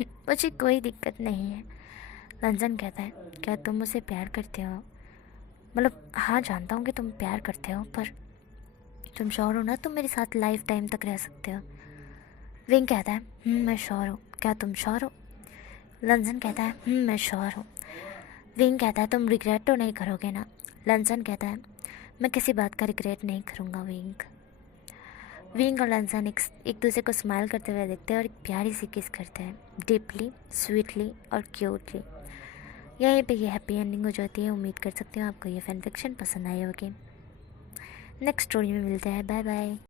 मुझे कोई दिक्कत नहीं है। लंजन कहता है, क्या तुम मुझसे प्यार करते हो? मतलब हाँ, जानता हूँ कि तुम प्यार करते हो, पर तुम श्योर हो ना तुम मेरे साथ लाइफ टाइम तक रह सकते हो? विंग कहता है, मैं श्योर हूँ। क्या तुम श्योर हो? लंजन कहता है, मैं श्योर हूँ। विंग कहता है, तुम रिग्रेट तो नहीं करोगे ना? लंजन कहता है, मैं किसी बात का रिग्रेट नहीं करूँगा विंग। विंग और लंजन एक दूसरे को स्माइल करते हुए देखते हैं और एक प्यारी सी किस करते हैं, डीपली, स्वीटली और क्यूटली। यहीं पे ये हैप्पी एंडिंग हो जाती है। उम्मीद कर सकती हूँ आपको ये फैन फिक्शन पसंद आई होगी। नेक्स्ट स्टोरी में मिलते हैं। Bye bye.